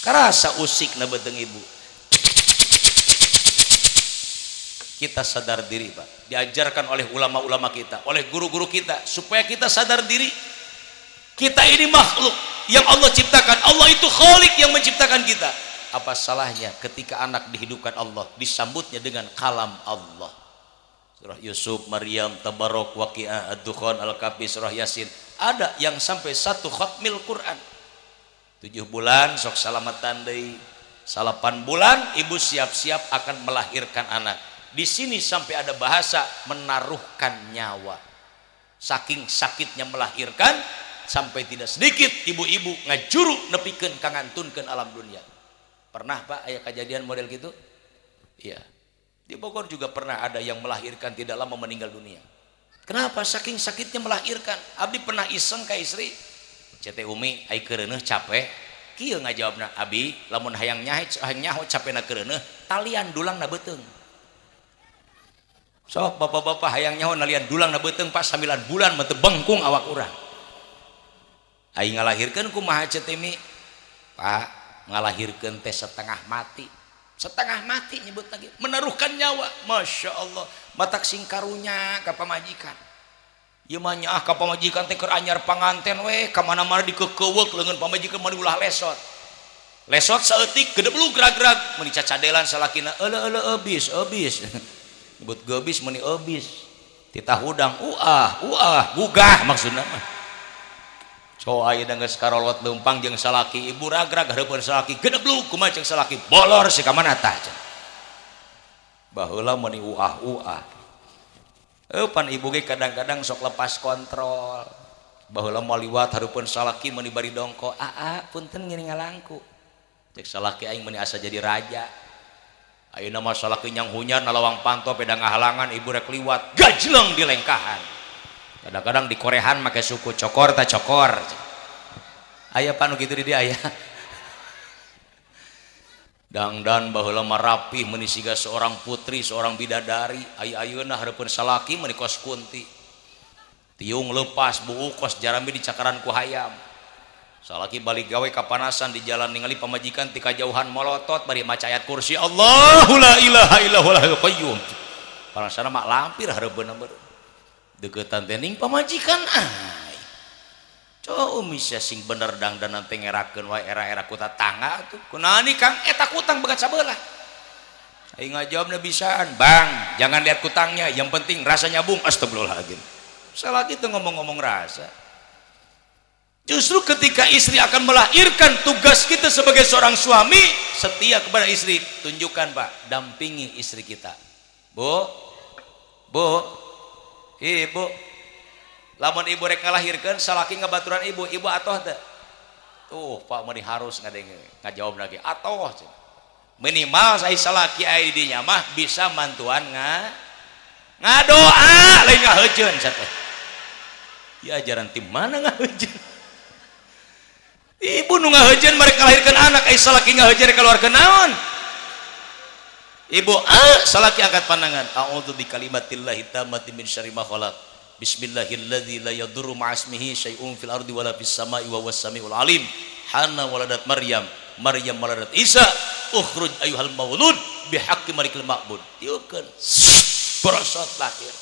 Karasa usik na beteng ibu. Kita sadar diri, Pak. Diajarkan oleh ulama-ulama kita, oleh guru-guru kita, supaya kita sadar diri. Kita ini makhluk yang Allah ciptakan. Allah itu Khalik yang menciptakan kita. Apa salahnya ketika anak dihidupkan Allah, disambutnya dengan kalam Allah. Surah Yusuf, Maryam, Tabarok, Waqi'ah, Ad-Dukhan, Al-Kahfi, Surah Yasin. Ada yang sampai 1 khatmil Quran. 7 bulan sok salamatan deui. 8 bulan ibu siap-siap akan melahirkan anak. Di sini sampai ada bahasa menaruhkan nyawa. Saking sakitnya melahirkan, sampai tidak sedikit ibu-ibu ngajuru nepikeun kangantunkeun alam dunia. Pernah Pak aya kejadian model gitu? Iya. Di Bogor juga pernah ada yang melahirkan tidak lama meninggal dunia. Kenapa? Saking sakitnya melahirkan. Abdi pernah iseng ka istri. Cete Umi, ai keureuneuh capek. Kieu ngajawabna, Abi, lamun hayang nyaho capena keureuneuh, talian dulangna beuteung. Sok bapak-bapak hayang nyaho nalian dulangna beuteung Pak 9 bulan mah teu bengkung awak urang. Ai ngalahirkeun kumaha Cete Mi? Pak, ngalahirkeun teh setengah mati. Setengah mati nyebut lagi, menaruhkan nyawa. Masya Allah, matak sing karunya ka pamajikan. Ieu mah nyaah ka pamajikan teh keur anyar panganten we, ka mana-mana dikeukeuweuk leungeun pamajikan mah diulah lesot. Lesot saeutik gedeblug grag-grag, mun dicacadelan salakina, euleuh eubis. Nyebut geubis meni eubis. Titah hudang gugah maksudna mah. So ayeuna geus karolot leumpang jeung salaki, ibu ragrag hareupeun salaki gedeblug kumaha jeung salaki bolor si ka mana tah. Baheula meuni pan ibu ge kadang-kadang sok lepas kontrol. Baheula moal liwat hareupeun salaki meuni bari dongko, punten ngiri ngalangku. Cek salaki aing meuni asa jadi raja. Ayeuna mah salaki nyang hunyar nalawang panto peda ngahalangan ibu rek liwat gajleng di lengkahan. Kadang-kadang di Korehan make suku cokor ta cokor. Aya panu kitu di dia aya. Dangdan baheula mah rapih meuni siga seorang putri, seorang bidadari. Ayeuna hareupeun salaki meuni kos kunti. Tiung leupas buu kos jarami dicakaran ku hayam. Salaki balik gawe kapanasan di jalan ningali pamajikan ti kajauhan molotot bari maca ayat kursi Allahu la ilaha illa huwal hayyul qayyum. Parasana mak lampir hareupeun beureum. Deketan tening pamajikan ai. Coba bisa sing bener dangdan teh ngerakeun wae era-era ku tatangga atuh. Kunaon ni Kang eta kutang begat sabelah. Aing ngajawabna bisaan, Bang, jangan lihat kutangnya, yang penting rasa nyambung. Astagfirullahaladzim. Salah gitu ngomong-ngomong rasa. Justru ketika istri akan melahirkan, tugas kita sebagai seorang suami setia kepada istri. Tunjukkan Pak, dampingi istri kita. Bu, ibu, lamun ibu rek ngalahirkeun salaki ngabaturan ibu atoh teh. Tuh Pak meuni harus ngajawab lagi atoh. Minimal saya salaki aya di dinya mah bisa mantuan ngadoa lain ngaheujeun sateh. Ya ajaran ti mana ngaheujeun? Ibu nu ngaheujeun mereka lahirkan anak ai salaki ngaheujeun keluarkeun naon? Ibu salaki angkat pandangan. A'udzu bikalimatillahi tammati min syarri ma khalaq. Bismillahilladzi la yadurru ma'asmihi syai'un fil ardi wala fis sama'i wa huwas samiul alim. Hanna waladat Maryam waladat Isa. Ukhruj ayyuhal maulud bihaqqi malikil ma'bud. Tiupkeun. Borosot lahir.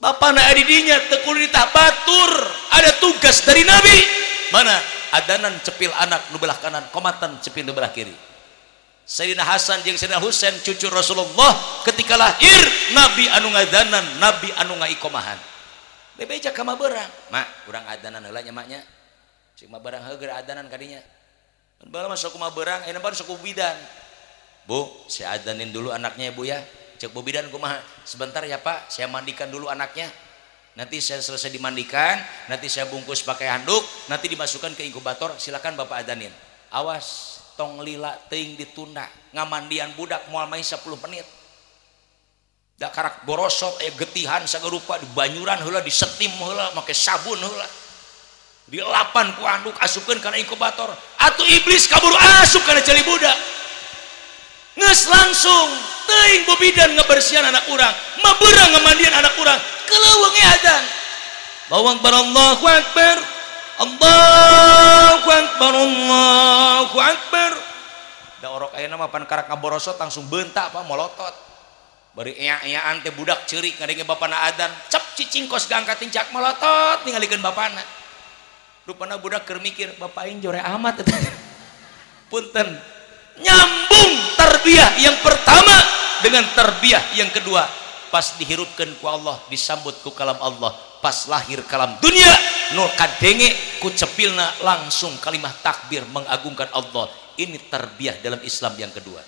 Bapana adi dinya teu kudu ditah batur. Ada tugas dari Nabi. Mana? Adanan cepil anak nu belah kanan, komatan cepil nu belah kiri. Sayyidina Hasan jeung Sayyidina Husain cucu Rasulullah ketika lahir Nabi anu ngadanan, Nabi anu ngaiqomahan. Bebeja ka maberang, mak urang adanan heula nya maknya. Cik maberang heugeur adanan kadinya. Bala masuk maberang, ayeuna baru sok bidan. Bu, saya adanin dulu anaknya ya Bu ya. Cek Bu bidan kumaha? Sebentar ya Pak, saya mandikan dulu anaknya. Nanti saya selesai dimandikan, nanti saya bungkus pakai handuk, nanti dimasukkan ke inkubator, silakan Bapak adanin. Awas, tong lila teuing ditunda. Ngamandian budak moal main 10 menit. Da karak borosot aya getihan sagarupa di banyuran heula, disetim heula, make sabun heula. Dilapan ku handuk asupkeun kana inkubator. Atuh iblis kaburu asup kana celi budak. Nges langsung teuing bobidan ngabersihan anak urang, mabeurang ngamandian anak urang. Keleuweung adzan. Allahu Akbar, Allahu Akbar. Allahu Akbar, Allahu Akbar. Da orok ayeuna mah pan karak ngaborosot langsung beuntak Pak molotot. Bari ea-eaan teh budak ceurik ngadenge bapana adzan, cep cicingkos gangkat tincak molotot ningalikeun bapana. Rupana budak keur mikir, bapak aing jore amat eta. Punten. Nyambung tarbiyah yang pertama dengan tarbiyah yang kedua. Pas dihirupkan ku Allah, disambut ku kalam Allah, pas lahir kalam dunia nu kadenge ku cepilna langsung kalimat takbir mengagungkan Allah. Ini tarbiyah dalam Islam yang kedua.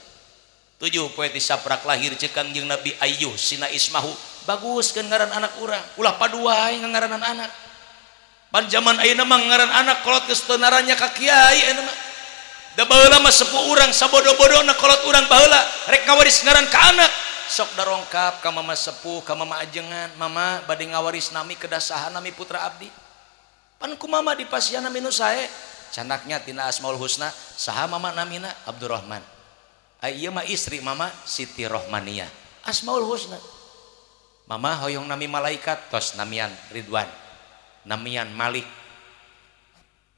7 poe ti saprak lahir cek Kangjeng Nabi Ayyuh sina ismahu, bagus kan ngaran anak urang, ulah paduai ngaranan anak. Pan zaman ayeuna mah ngaran anak kolot geus teu narannya ka kiai ayeuna mah. Da baheula mah sepuh urang sabodo-bodona kolot urang baheula rek ngawaris ngaran ka anak. Sok darongkap ka mama sepuh ka mama ajengan, mama bade ngawaris nami kedasahan nami putra abdi. Pan ku mama dipasiana minu sae canaknya tina asmaul husna, saha mama namina Abdurrahman. Ieu mah istri mama Siti Rohmaniyah, asmaul husna. Mama hoyong nami malaikat tos namian Ridwan, namian Malik.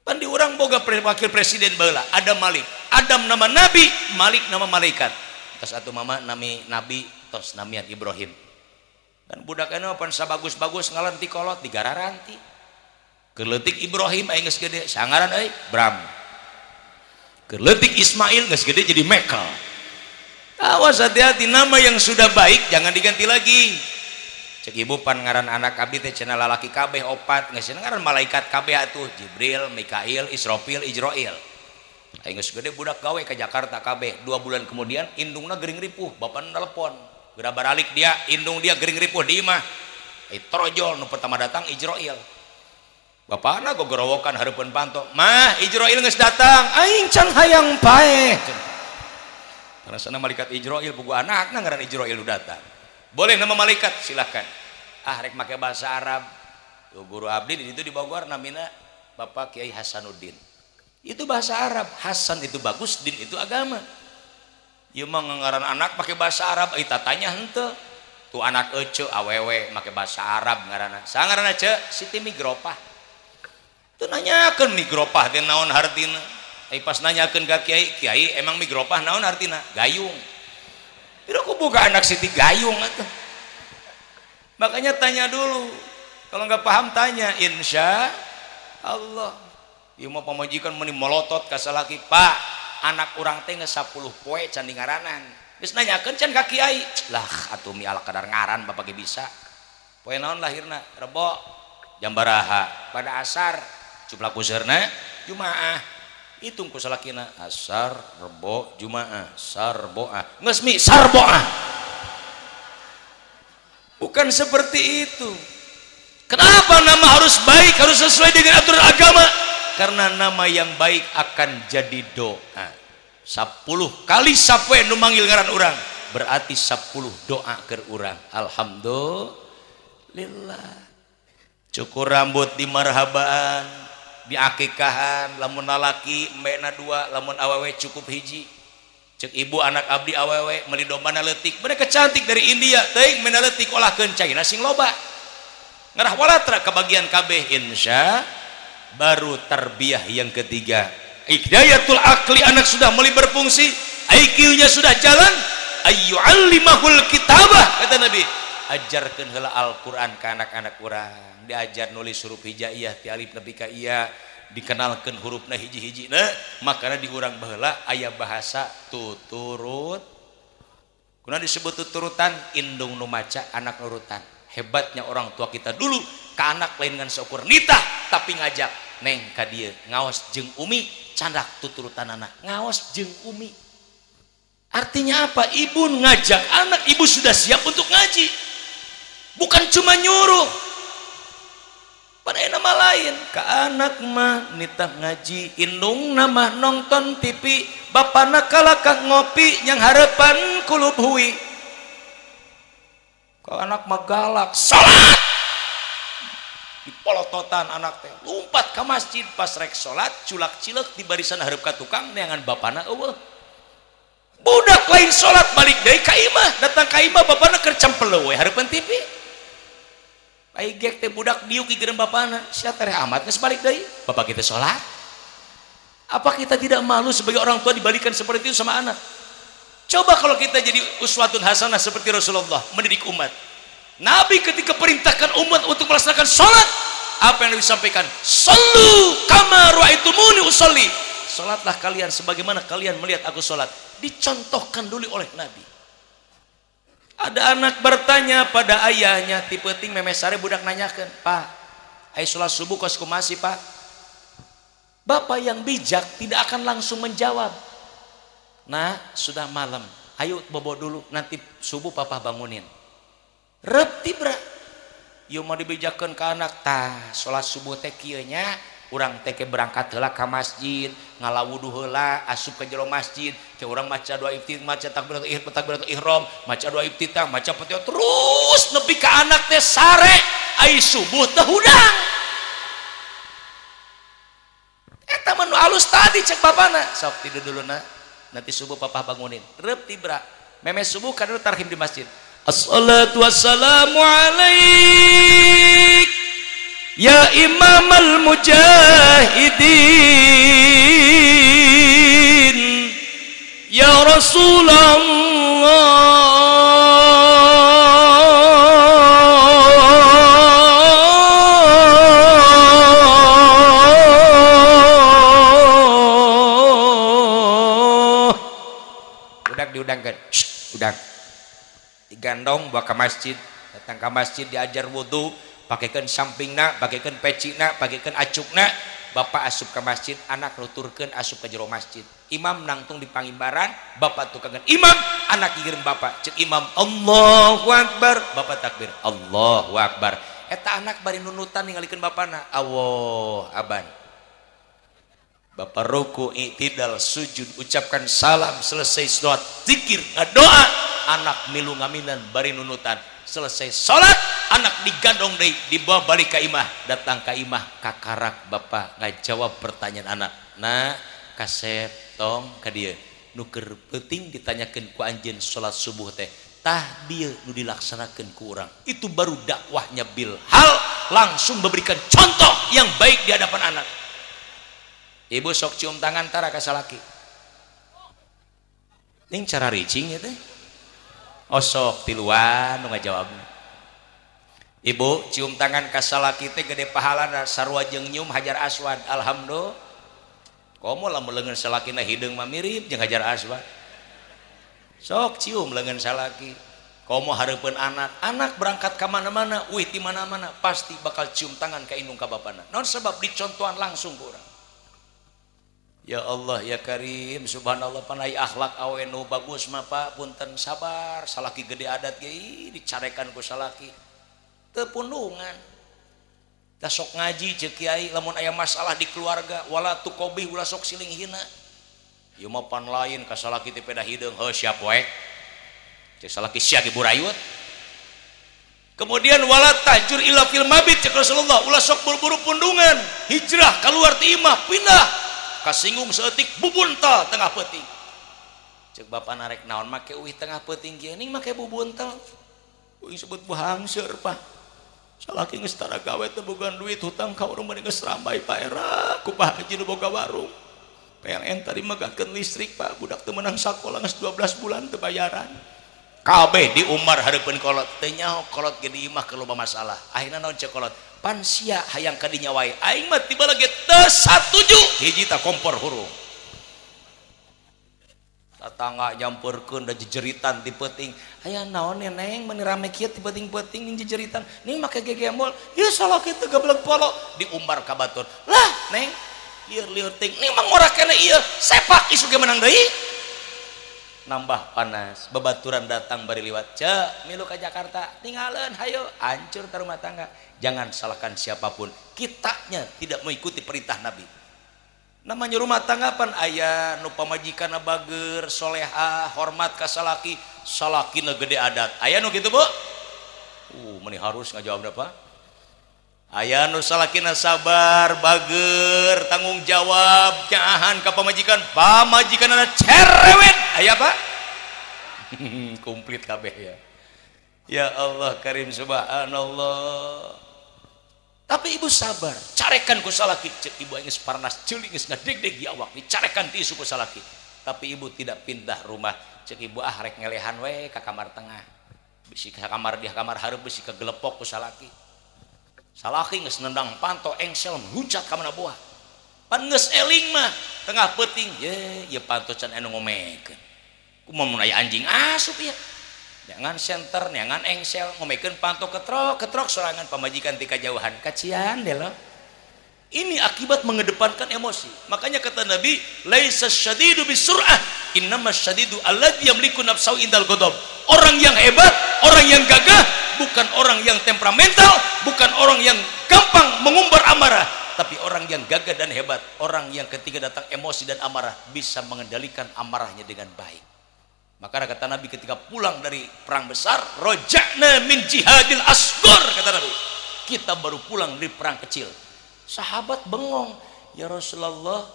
Pan di urang boga wakil presiden baheula, Adam Malik. Adam nama nabi, Malik nama malaikat. Tos atuh mama nami nabi tos namian Ibrahim. Dan budak anu pan sabagus-bagus ngalan ti kolot digararanti. Keleutik Ibrahim aya geus gede, sangaran euy Bram. Keleutik Ismail geus gede jadi Mekel. Awas hati-hati, nama yang sudah baik jangan diganti lagi. Cek ibu pan ngaran anak abdi teh cenah lalaki kabeh opat, geus ngaran malaikat kabeh atuh, Jibril, Mikail, Israfil, Ijrail. Aing geus gede budak gawe ke Jakarta kabeh. 2 bulan kemudian indungna gering ripuh, bapana telepon. Geura baralik dia, indung dia gering ripuh di imah. Trojol nu pertama datang Ijrail. Bapana gogorowokan hareupeun panto. Mah, Ijrail geus datang. Aing can hayang pae. Karena sana malaikat Ijrail pugu anakna ngaran Ijrail datang. Boleh nama malaikat silakan. Rek make bahasa Arab. Tuh guru abdi di situ di Bogor namina Bapak Kiai Hasanuddin. Itu bahasa Arab. Hasan itu bagus, din itu agama. Ieu mah ngaran anak pakai bahasa Arab, ai tatanya henteu. Tuh anak ece awewe make bahasa Arab ngaranna. Sangaranna ce Siti Migropah. Tuh nanyakeun Migropah teh naon hartina. Ai pas nanyakeun ka Kiai, Kiai emang Migropah naon hartina? Gayung. Tidak aku buka anak Siti Gayung atuh. Makanya tanya dulu. Kalau nggak paham tanya, insya Allah. Ieu mah pamajikan meni molotot ka salaki, Pak, anak urang teh geus 10 poe can ngaranan. Geus nanyakeun can ka Kiai. Lah atuh mi ala kadar ngaran bapak ge bisa. Poe naon lahirna? Rebo. Jam baraha? Pada asar. Cuplak kuseurna Jumaah. Hitung ku salakina asar, rebo, jumaah, sarboah. Geus mi sarboah. Bukan seperti itu. Kenapa nama harus baik, harus sesuai dengan aturan agama? Karena nama yang baik akan jadi doa. 10 kali sapoe nu manggil ngaran urang, berarti 10 doa keur urang. Alhamdulillah. Cukur rambut di marhabaan, di akikahan, lamun lalaki mbena 2, lamun awewe cukup hiji. Cek ibu anak abdi awewe meuli dombana leutik, mereka cantik dari India, teuing mena leutik olahkeun caina sing loba. Ngarah walatra ke bagian kabeh, insya baru tarbiyah yang ketiga. Hidayatul akli, anak sudah mulai berfungsi, IQ-nya sudah jalan. Ayyu'allimahul kitabah, kata Nabi. Ajarkeun heula Al-Qur'an ke anak-anak urang. Diajar nulis huruf hijaiyah ti alif nepi ka iya, dikenalkan hurufna hiji-hiji nah makanya diurang baheula aya bahasa tuturut kuna disebut tuturutan indung nu maca anak nurutan hebatnya orang tua kita dulu ke anak lain ngan seukur nitah tapi ngajak neng ka dieu ngaos jeung umi candak tuturutan anak ngaos jeung umi artinya apa ibu ngajak anak ibu sudah siap untuk ngaji bukan cuma nyuruh pada nama lain ke anak mah nitah ngaji indung nama nonton TV bapana kalakah ngopi yang harapan kulub hui ke anak mah galak salat dipolototan anak teh lumpat ke masjid pas rek salat culak cilek di barisan hareup ka tukang neangan bapana eueuh budak lain salat balik deui ka imah datang ka imah bapana keur cempeleuh we hareupeun TV aigek teh budak diuk di gerem bapana sia teh amat geus balik deui bapak kita salat apa kita tidak malu sebagai orang tua dibalikan seperti itu sama anak coba kalau kita jadi uswatun hasanah seperti Rasulullah mendidik umat Nabi ketika perintahkan umat untuk melaksanakan sholat apa yang Nabi sampaikan sallu kama ra'aitumuni usolli sholatlah kalian sebagaimana kalian melihat aku sholat dicontohkan dulu oleh Nabi ada anak bertanya pada ayahnya tipe ting memesare budak nanyakan pak ayo sholat subuh kos kumasi pak bapak yang bijak tidak akan langsung menjawab nah sudah malam ayo bobo dulu nanti subuh papa bangunin rep tibra yuk mau dibijakan ke anak tah sholat subuh teh kieu nya urang teh berangkat heula ka masjid ngalawudu heula asup ke jero masjid ke urang maca doa iftitah maca takbiratul ihram maca doa iftitah maca Fatihah terus nepi ka anak teh sare ai subuh teh hudang eta mah nu alus tadi cek bapana sok tidur dulu nanti subuh papa bangunin rep tibra memes subuh kan tarhim di masjid assalatu wassalamu alaik ya imamal mujahidin ya Rasulullah budak diundangkan budak digandong bawa ke masjid datang ke masjid diajar wudu pakaikan sampingna, pakaikan pecina, pakaikan acukna bapak asup ke masjid anak nuturkeun asup ke jero masjid imam nangtung di pangimbaran bapak tukangan imam anak gigireun bapak cek imam Allahu Akbar bapak takbir Allahu Akbar eta anak bari nunutan ningalikeun bapana Allah aban bapak ruku i'tidal sujud ucapkan salam selesai salat zikir ngadoa anak milu ngaminan bari nunutan selesai salat anak digandong deui dibawa balik ka imah datang ka imah kakarak bapak ngajawab pertanyaan anak nah kasep tong ka dieu nu keur peuting ditanyakeun ku anjeun salat subuh teh tah dieu nu dilaksanakeun ku urang itu baru dakwahnya bilhal langsung memberikan contoh yang baik di hadapan anak ibu sok cium tangan tara ka salaki ning cara ricing ya teh osok tiluan nu ngajawab ibu cium tangan ka salaki teh gede pahalana sarua jeung nyium hajar aswad alhamdulillah komo lamun leungeun salakina hideung mah mirip jeung hajar aswad sok cium leungeun salaki komo hareupeun anak berangkat ka mana-mana wih di mana-mana pasti bakal cium tangan ka indung ka bapana naon sebab dicontohan langsung ku urang ya Allah ya Karim subhanallah panai akhlak awe nu bagus mah Pak punten sabar salaki gede adat ge dicarekan ku salaki teu pundungan da sok ngaji ceuk kiai lamun aya masalah di keluarga wala tuqobih ulah sok siling hina ieu mah pan lain ka salaki teh peda hideung heuh siap we cek salaki sia ge burayut kemudian wala tajur illa fil mabit cek Rasulullah ulah sok buru-buru pundungan hijrah keluar ti imah pindah kasinggung seetik bubuntal tengah peuting cek bapak narek naon make uih tengah peuting kieu ning make bubuntal uih sebut buhangseur Pak salaki geus tara gawe teu bogaan duit hutang ka urang meureun geus ramai Pak era ku Pak Haji nu boga warung PLN tadi megahkeun listrik Pak budak teu meunang sakola geus 12 bulan teu bayaran kabeh di Umar hareupeun kolot teu nyaho kolot ge di imah keur loba masalah akhirna naon cek kolot pan sia hayang ka dinya wae aing mah tiba lagi teu satuju hiji ta kompor hurung tatangga nyamperkeun da jejeritan ti peuting aya naon ya neng mun rame kieu ti peuting-peuting ning jejeritan ning make gegembol ieu salah kitu goblok polo di Umar ka batur lah neng lieur-lieur ting ning mah ngora kene ieu sepak isu ge menang deui nambah panas babaturan datang bari liwat cek milu ka Jakarta tinggalin hayo hancur rumah tangga jangan salahkan siapapun kitanya tidak mengikuti perintah Nabi namanya rumah tangga pan aya nu pamajikan bager soleha hormat ka salaki salakina gede adat aya nu kitu Bu meni harus ngajawab apa aya nu salakina sabar bager tanggung jawab nyaahan ka pamajikan pamajikanna cerewet aya apa komplit kabeh ya Allah karim subhanallah tapi ibu sabar carekan ku salaki cek ibu geus parnas ceuling geus ngadeg-deg di awak dicarekan ti isu ku salaki tapi ibu tidak pindah rumah cek ibu rek ngelehan we ka kamar tengah bisi ka kamar di kamar hareup bisi ka gelepok ku salaki salaki geus nendang panto engsel ngucat ka mana buah pan geus eling mah tengah peuting ye panto can anu ngomekeun kumaha mun aya anjing asup ya jangan senter jangan engsel ngomekeun panto ketrok sorangan pamajikan ti kajauhan kacian deh lo ini akibat mengedepankan emosi makanya kata Nabi laisa syadidu bisur'ah innamas syadidu alladzi yamliku nafsahu indal ghadab orang yang hebat orang yang gagah bukan orang yang temperamental bukan orang yang gampang mengumbar amarah tapi orang yang gagah dan hebat orang yang ketika datang emosi dan amarah bisa mengendalikan amarahnya dengan baik maka kata Nabi ketika pulang dari perang besar roja'na min jihadil asghar kata Nabi kita baru pulang dari perang kecil sahabat bengong ya Rasulullah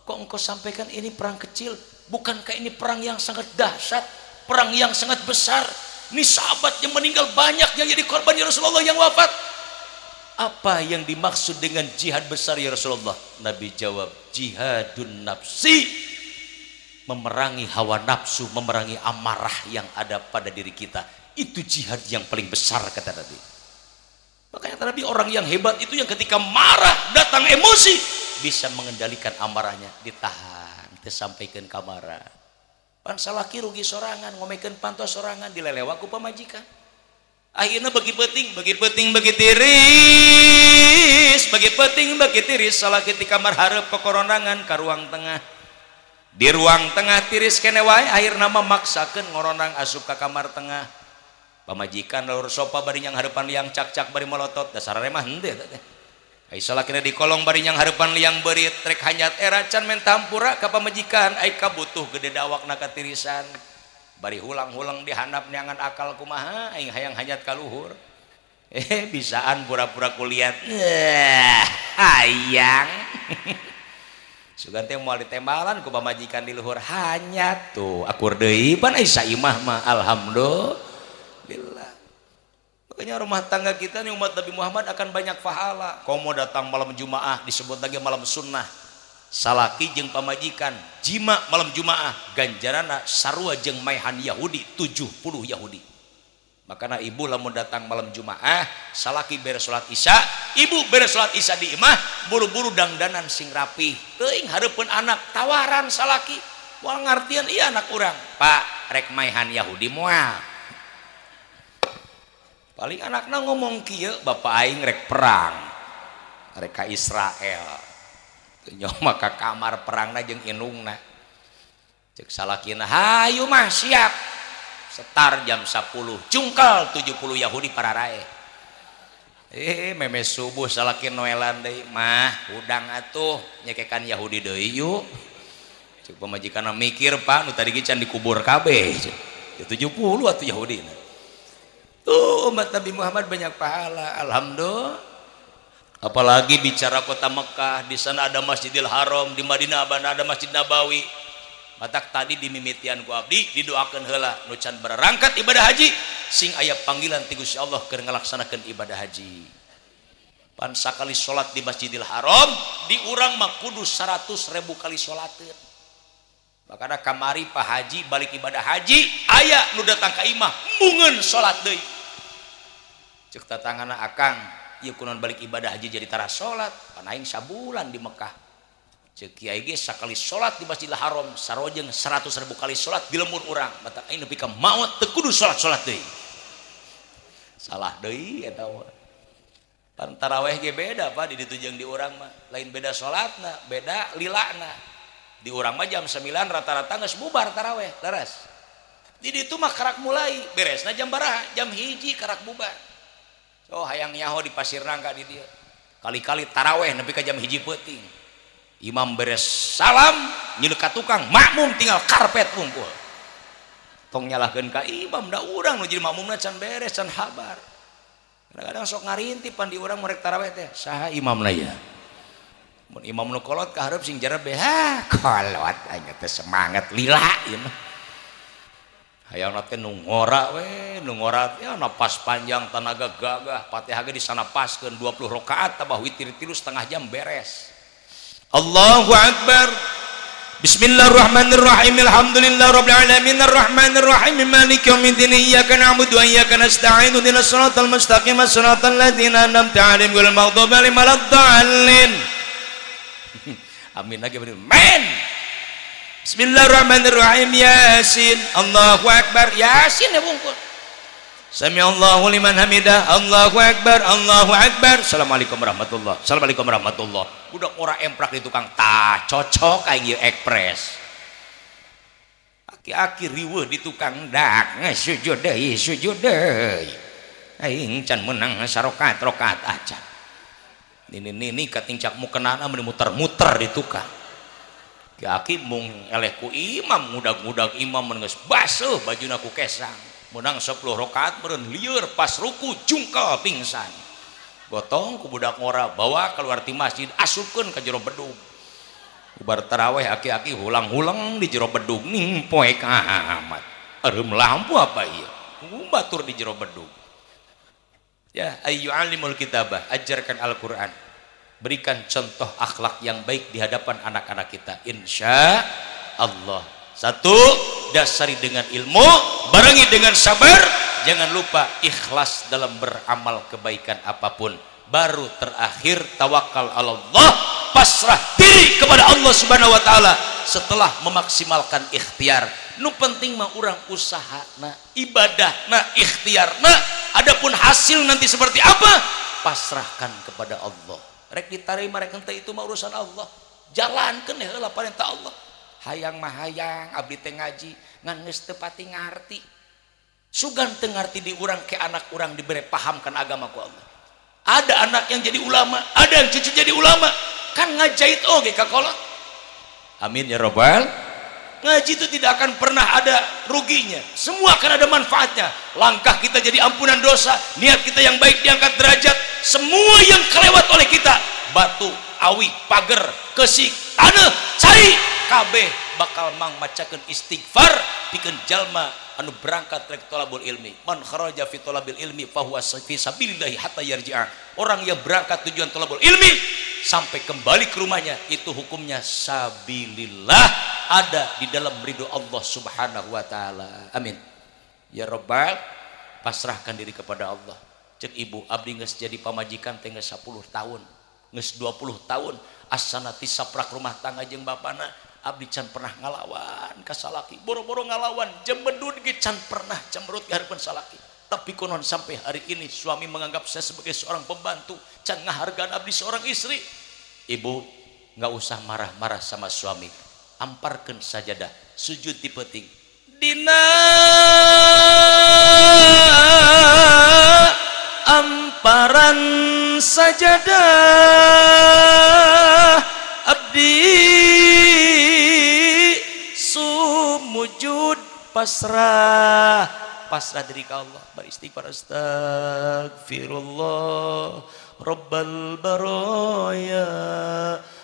kok engkau sampaikan ini perang kecil bukankah ini perang yang sangat dahsyat perang yang sangat besar ini sahabat yang meninggal banyak yang jadi korban ya Rasulullah yang wafat apa yang dimaksud dengan jihad besar ya Rasulullah Nabi jawab jihadun nafsi memerangi hawa nafsu, memerangi amarah yang ada pada diri kita. Itu jihad yang paling besar kata Nabi. Makanya kata Nabi orang yang hebat itu yang ketika marah datang emosi bisa mengendalikan amarahnya ditahan, disampaikan kamara. Pan salaki rugi sorangan, ngomekeun pantos sorangan dilelewa ku pamajikan. Akhirnya bagi tiris salaki di kamar hareup kokoronangan ka ruang tengah. Di ruang tengah tiris kene wae akhirna memaksakeun ngoronang asup ka kamar tengah pamajikan laur sopa bari nyang hareupan liang cak-cak bari melotot dasar remah henteu teh ai salakina di kolong bari nyang hareupan liang beurit trek hanyat era can men tampura ka pamajikan ai kabutuh gede dawakna ka tirisan bari hulang-hulang dihandap neangan akal kumaha aing hayang hanyat ka luhur bisaan pura-pura kuliat hayang sugante moal ditembalan ku pamajikan di luhur hanyat tuh akur deui pan aya imah mah alhamdulillah makanya rumah tangga kita nih umat Nabi Muhammad akan banyak pahala komo datang malam Jumaah disebut lagi malam sunnah salaki jeung pamajikan jima malam Jumaah ganjarana sarua jeung maihan Yahudi 70 Yahudi makanya ibu lamun datang malam Jumaah salaki beres salat Isya ibu beres salat Isya di imah buru-buru dangdanan sing rapi teuing hareupeun anak tawaran salaki moal ngartian iya anak urang Pak rek maihan Yahudi moal paling anakna ngomong kieu bapak aing rek perang rek ka Israel teu nyaho maka kamar perangna jeung indungna cek salakina hayu mah siap setar jam 10 cungkal 70 Yahudi pararae meme subuh salaki noelan deui mah udang atuh nyekekan Yahudi deui yuk cek pamajikanna mikir Pak nu tadi can dikubur kabeh 70 atuh Yahudi tuh umat Nabi Muhammad banyak pahala alhamdulillah apalagi bicara kota Mekah di sana ada Masjidil Haram di Madinah ada Masjid Nabawi matak tadi di mimitian ku abdi didoakeun heula nu can berangkat ibadah haji sing aya panggilan ti Gusti Allah keur ngalaksanakeun ibadah haji pan sakali salat di Masjidil Haram di urang mah kudu 100.000 kali salateun makanya kamari Pak Haji balik ibadah haji aya nu datang ka imah mungeun salat deui cek tatangana akang ieu kunaon balik ibadah haji jadi tara salat pan aing sabulan di Mekah cek kiai ge sakali salat di Masjidil Haram sarojeng 100.000 kali salat di lemur urang batak aing nepi ka maot teu kudu salat deui salah deui eta mah pan taraweh ge beda Pak di ditu jeung di urang mah lain beda salatna beda lilana di urang mah jam 9 rata-rata geus bubar taraweh leres di ditu mah karak mulai beresna jam baraha jam 1 karak bubar so hayang nyaho di Pasir Nangka di dieu kali-kali taraweh nepi ka jam 1 peuting imam beres salam nyeuleuh ka tukang makmum tinggal karpet wungkul tong nyalahkeun ka imam da urang nu jadi makmumna can beres can habar kadang-kadang sok ngarintip pan di urang merek taraweh teh saha imamna ya mun imam nu kolot ka hareup sing jarebe ha kolot anya teh semangat lila ieu mah hayangna teh nu ngora we nu ngora ya napas panjang tenaga gagah Fatihah ge disanapaskeun 20 rakaat tabah witir 3,5 jam beres Allahu Akbar Bismillahirrahmanirrahim Alhamdulillahirabbil alamin arrahmanir rahim maliki yaumiddin iyyaka na'budu wa iyyaka nasta'in ihdinas siratal mustaqim siratal ladzina an'amta 'alaihim ghairil maghdubi 'alaihim waladdallin amin lagi men Bismillahirrahmanirrahim Yasin Allahu Akbar Yasin ya bungkul Sami Allahu liman hamidah Allahu Akbar Allahu Akbar Assalamualaikum warahmatullahi Assalamualaikum warahmatullahi budak ora emprak di tukang tah cocok aing ieu ekspres aki-aki riweuh di tukang dak sujud deui aing can menang sarokat rokat aja nini katincak mukenana mun muter-muter di tukang aki mung eleh ku imam mudag-mudag imam mun geus baseuh bajuna ku kesang menang 10 rakaat meureun lieur pas ruku jungkel pingsan gotong ku budak ngora bawa keluar ti masjid asupkeun ka jero bedug bubar taraweh aki-aki hulang-hulang di jero bedug ning poe amat eureum lampu apa ieu batur di jero bedug ya ayyu alimul kitabah ajarkan Al-Qur'an berikan contoh akhlak yang baik di hadapan anak-anak kita insya Allah. Satu, dasari dengan ilmu, barengi dengan sabar, jangan lupa ikhlas dalam beramal kebaikan apapun. Baru terakhir tawakal Allah, pasrah diri kepada Allah Subhanahu wa taala setelah memaksimalkan ikhtiar. Nu penting mah urang usahana, ibadahna, ikhtiarna, adapun hasil nanti seperti apa, pasrahkan kepada Allah. Rek ditarima rek henteu itu mah urusan Allah. Jalankeun heula perintah Allah. Hayang mah hayang abdi teh ngaji ngan geus teu pati ngarti. Sugan teu ngarti di urang ke anak urang dibere pahamkan agama ku Allah. Ada anak yang jadi ulama, ada yang cucu jadi ulama. Kan ngajait oge ka kolot. Amin ya rabbal. Ngaji itu tidak akan pernah ada ruginya. Semua akan ada manfaatnya. Langkah kita jadi ampunan dosa, niat kita yang baik diangkat derajat, semua yang kelewat oleh kita, batu, awi, pager, kesik, tanah, cai, kabeh bakal mang macakeun istighfar pikeun jalma anu berangkat rek thalabul ilmi. Man kharaja fi thalabil ilmi fa huwa fi sabilillah hatta yarji'a. Orang yang berangkat tujuan thalabul ilmi sampai kembali ke rumahnya itu hukumnya sabilillah, ada di dalam ridho Allah Subhanahu wa taala. Amin. Ya Rabbal, pasrahkan diri kepada Allah. Cek ibu abdi geus jadi pamajikan teh geus 10 tahun, geus 20 tahun asana tisaprak rumah tangga jeung bapana. Abdi can pernah ngalawan ka salaki, boro-boro ngalawan jembedun ge can pernah cemberut ke harapan salaki. Tapi konon sampai hari ini suami menganggap saya sebagai seorang pembantu, can ngahargaan abdi seorang istri. Ibu nggak usah marah-marah sama suami, amparkeun sajadah, sujud di peuting. Dina amparan sajadah abdi sumujud pasrah diri ke Allah, beristighfar, astagfirullah rabbal baraya,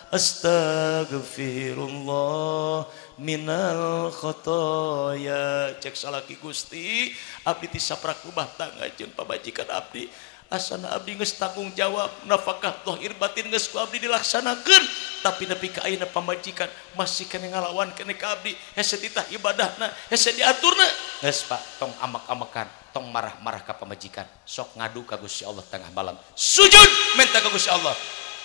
astagfirullah minal khotoya. Cek salaki Gusti abdi ti saprak rumah tangga jeung pamajikan abdi asana abdi geus tanggung jawab nafkah zahir batin geus ku abdi dilaksanakeun tapi nepi ka ayeuna pamajikan masih kene ngalawan kene ka abdi hese titah ibadahna hese diaturna geus Pak tong amak-amakan tong marah-marah ka pamajikan sok ngadu ka Gusti Allah tengah malam sujud minta ka Gusti Allah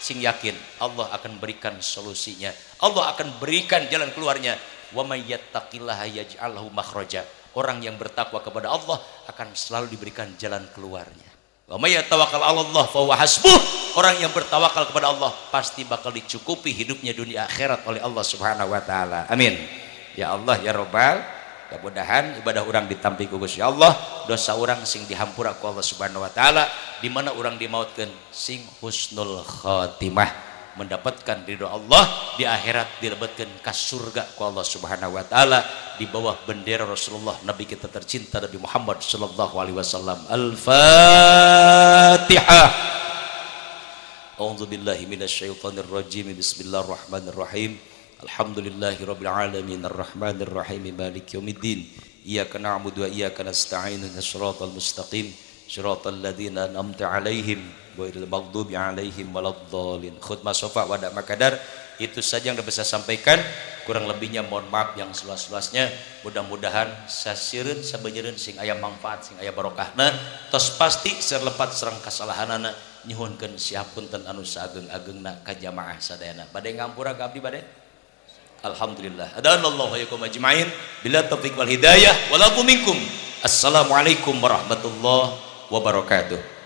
sing yakin Allah akan berikan solusinya Allah akan berikan jalan keluarnya wa may yattaqillaha yaj'al lahu makhraja orang yang bertakwa kepada Allah akan selalu diberikan jalan keluarnya. Wa may yatawakkal 'ala Allah fa huwa hasbuh. Orang yang bertawakal kepada Allah pasti bakal dicukupi hidupnya dunia akhirat oleh Allah Subhanahu wa taala. Amin. Ya Allah ya Rabbal, mudah-mudahan ibadah orang ditampi ku Gusti Allah, dosa orang sing dihampura ku Allah Subhanahu wa taala, di mana orang dimautkeun sing husnul khatimah, mendapatkan ridho Allah di akhirat, dilebetkeun ka surga ku Allah Subhanahu wa taala di bawah bendera Rasulullah Nabi kita tercinta Nabi Muhammad sallallahu alaihi wasallam. Al-Fatihah. A'udzu billahi minasyaitonir rajim. Bismillahirrahmanirrahim. Alhamdulillahirabbil alamin arrahmanir rahim maliki yaumiddin. Iyyaka na'budu wa iyyaka nasta'in ihdinas siratal mustaqim siratal ladzina an'amta 'alaihim ghairil maghdubi 'alaihim waladdallin. Khutbah syafa' wa da makadar itu saja yang dapat saya sampaikan, kurang lebihnya mohon maaf yang seluas-luasnya. Mudah-mudahan sasieun sabeunyeun sing aya manfaat sing aya barokahna tos pasti serlepat sareng kasalahanana nyuhunkeun siapunten anu saageng-ageungna ka jamaah sadayana. Bade ngampura ka abdi bade. Alhamdulillah. Adanallahu yakum ajmain bila taufiq wal hidayah walakum minkum. Assalamualaikum warahmatullahi wabarakatuh.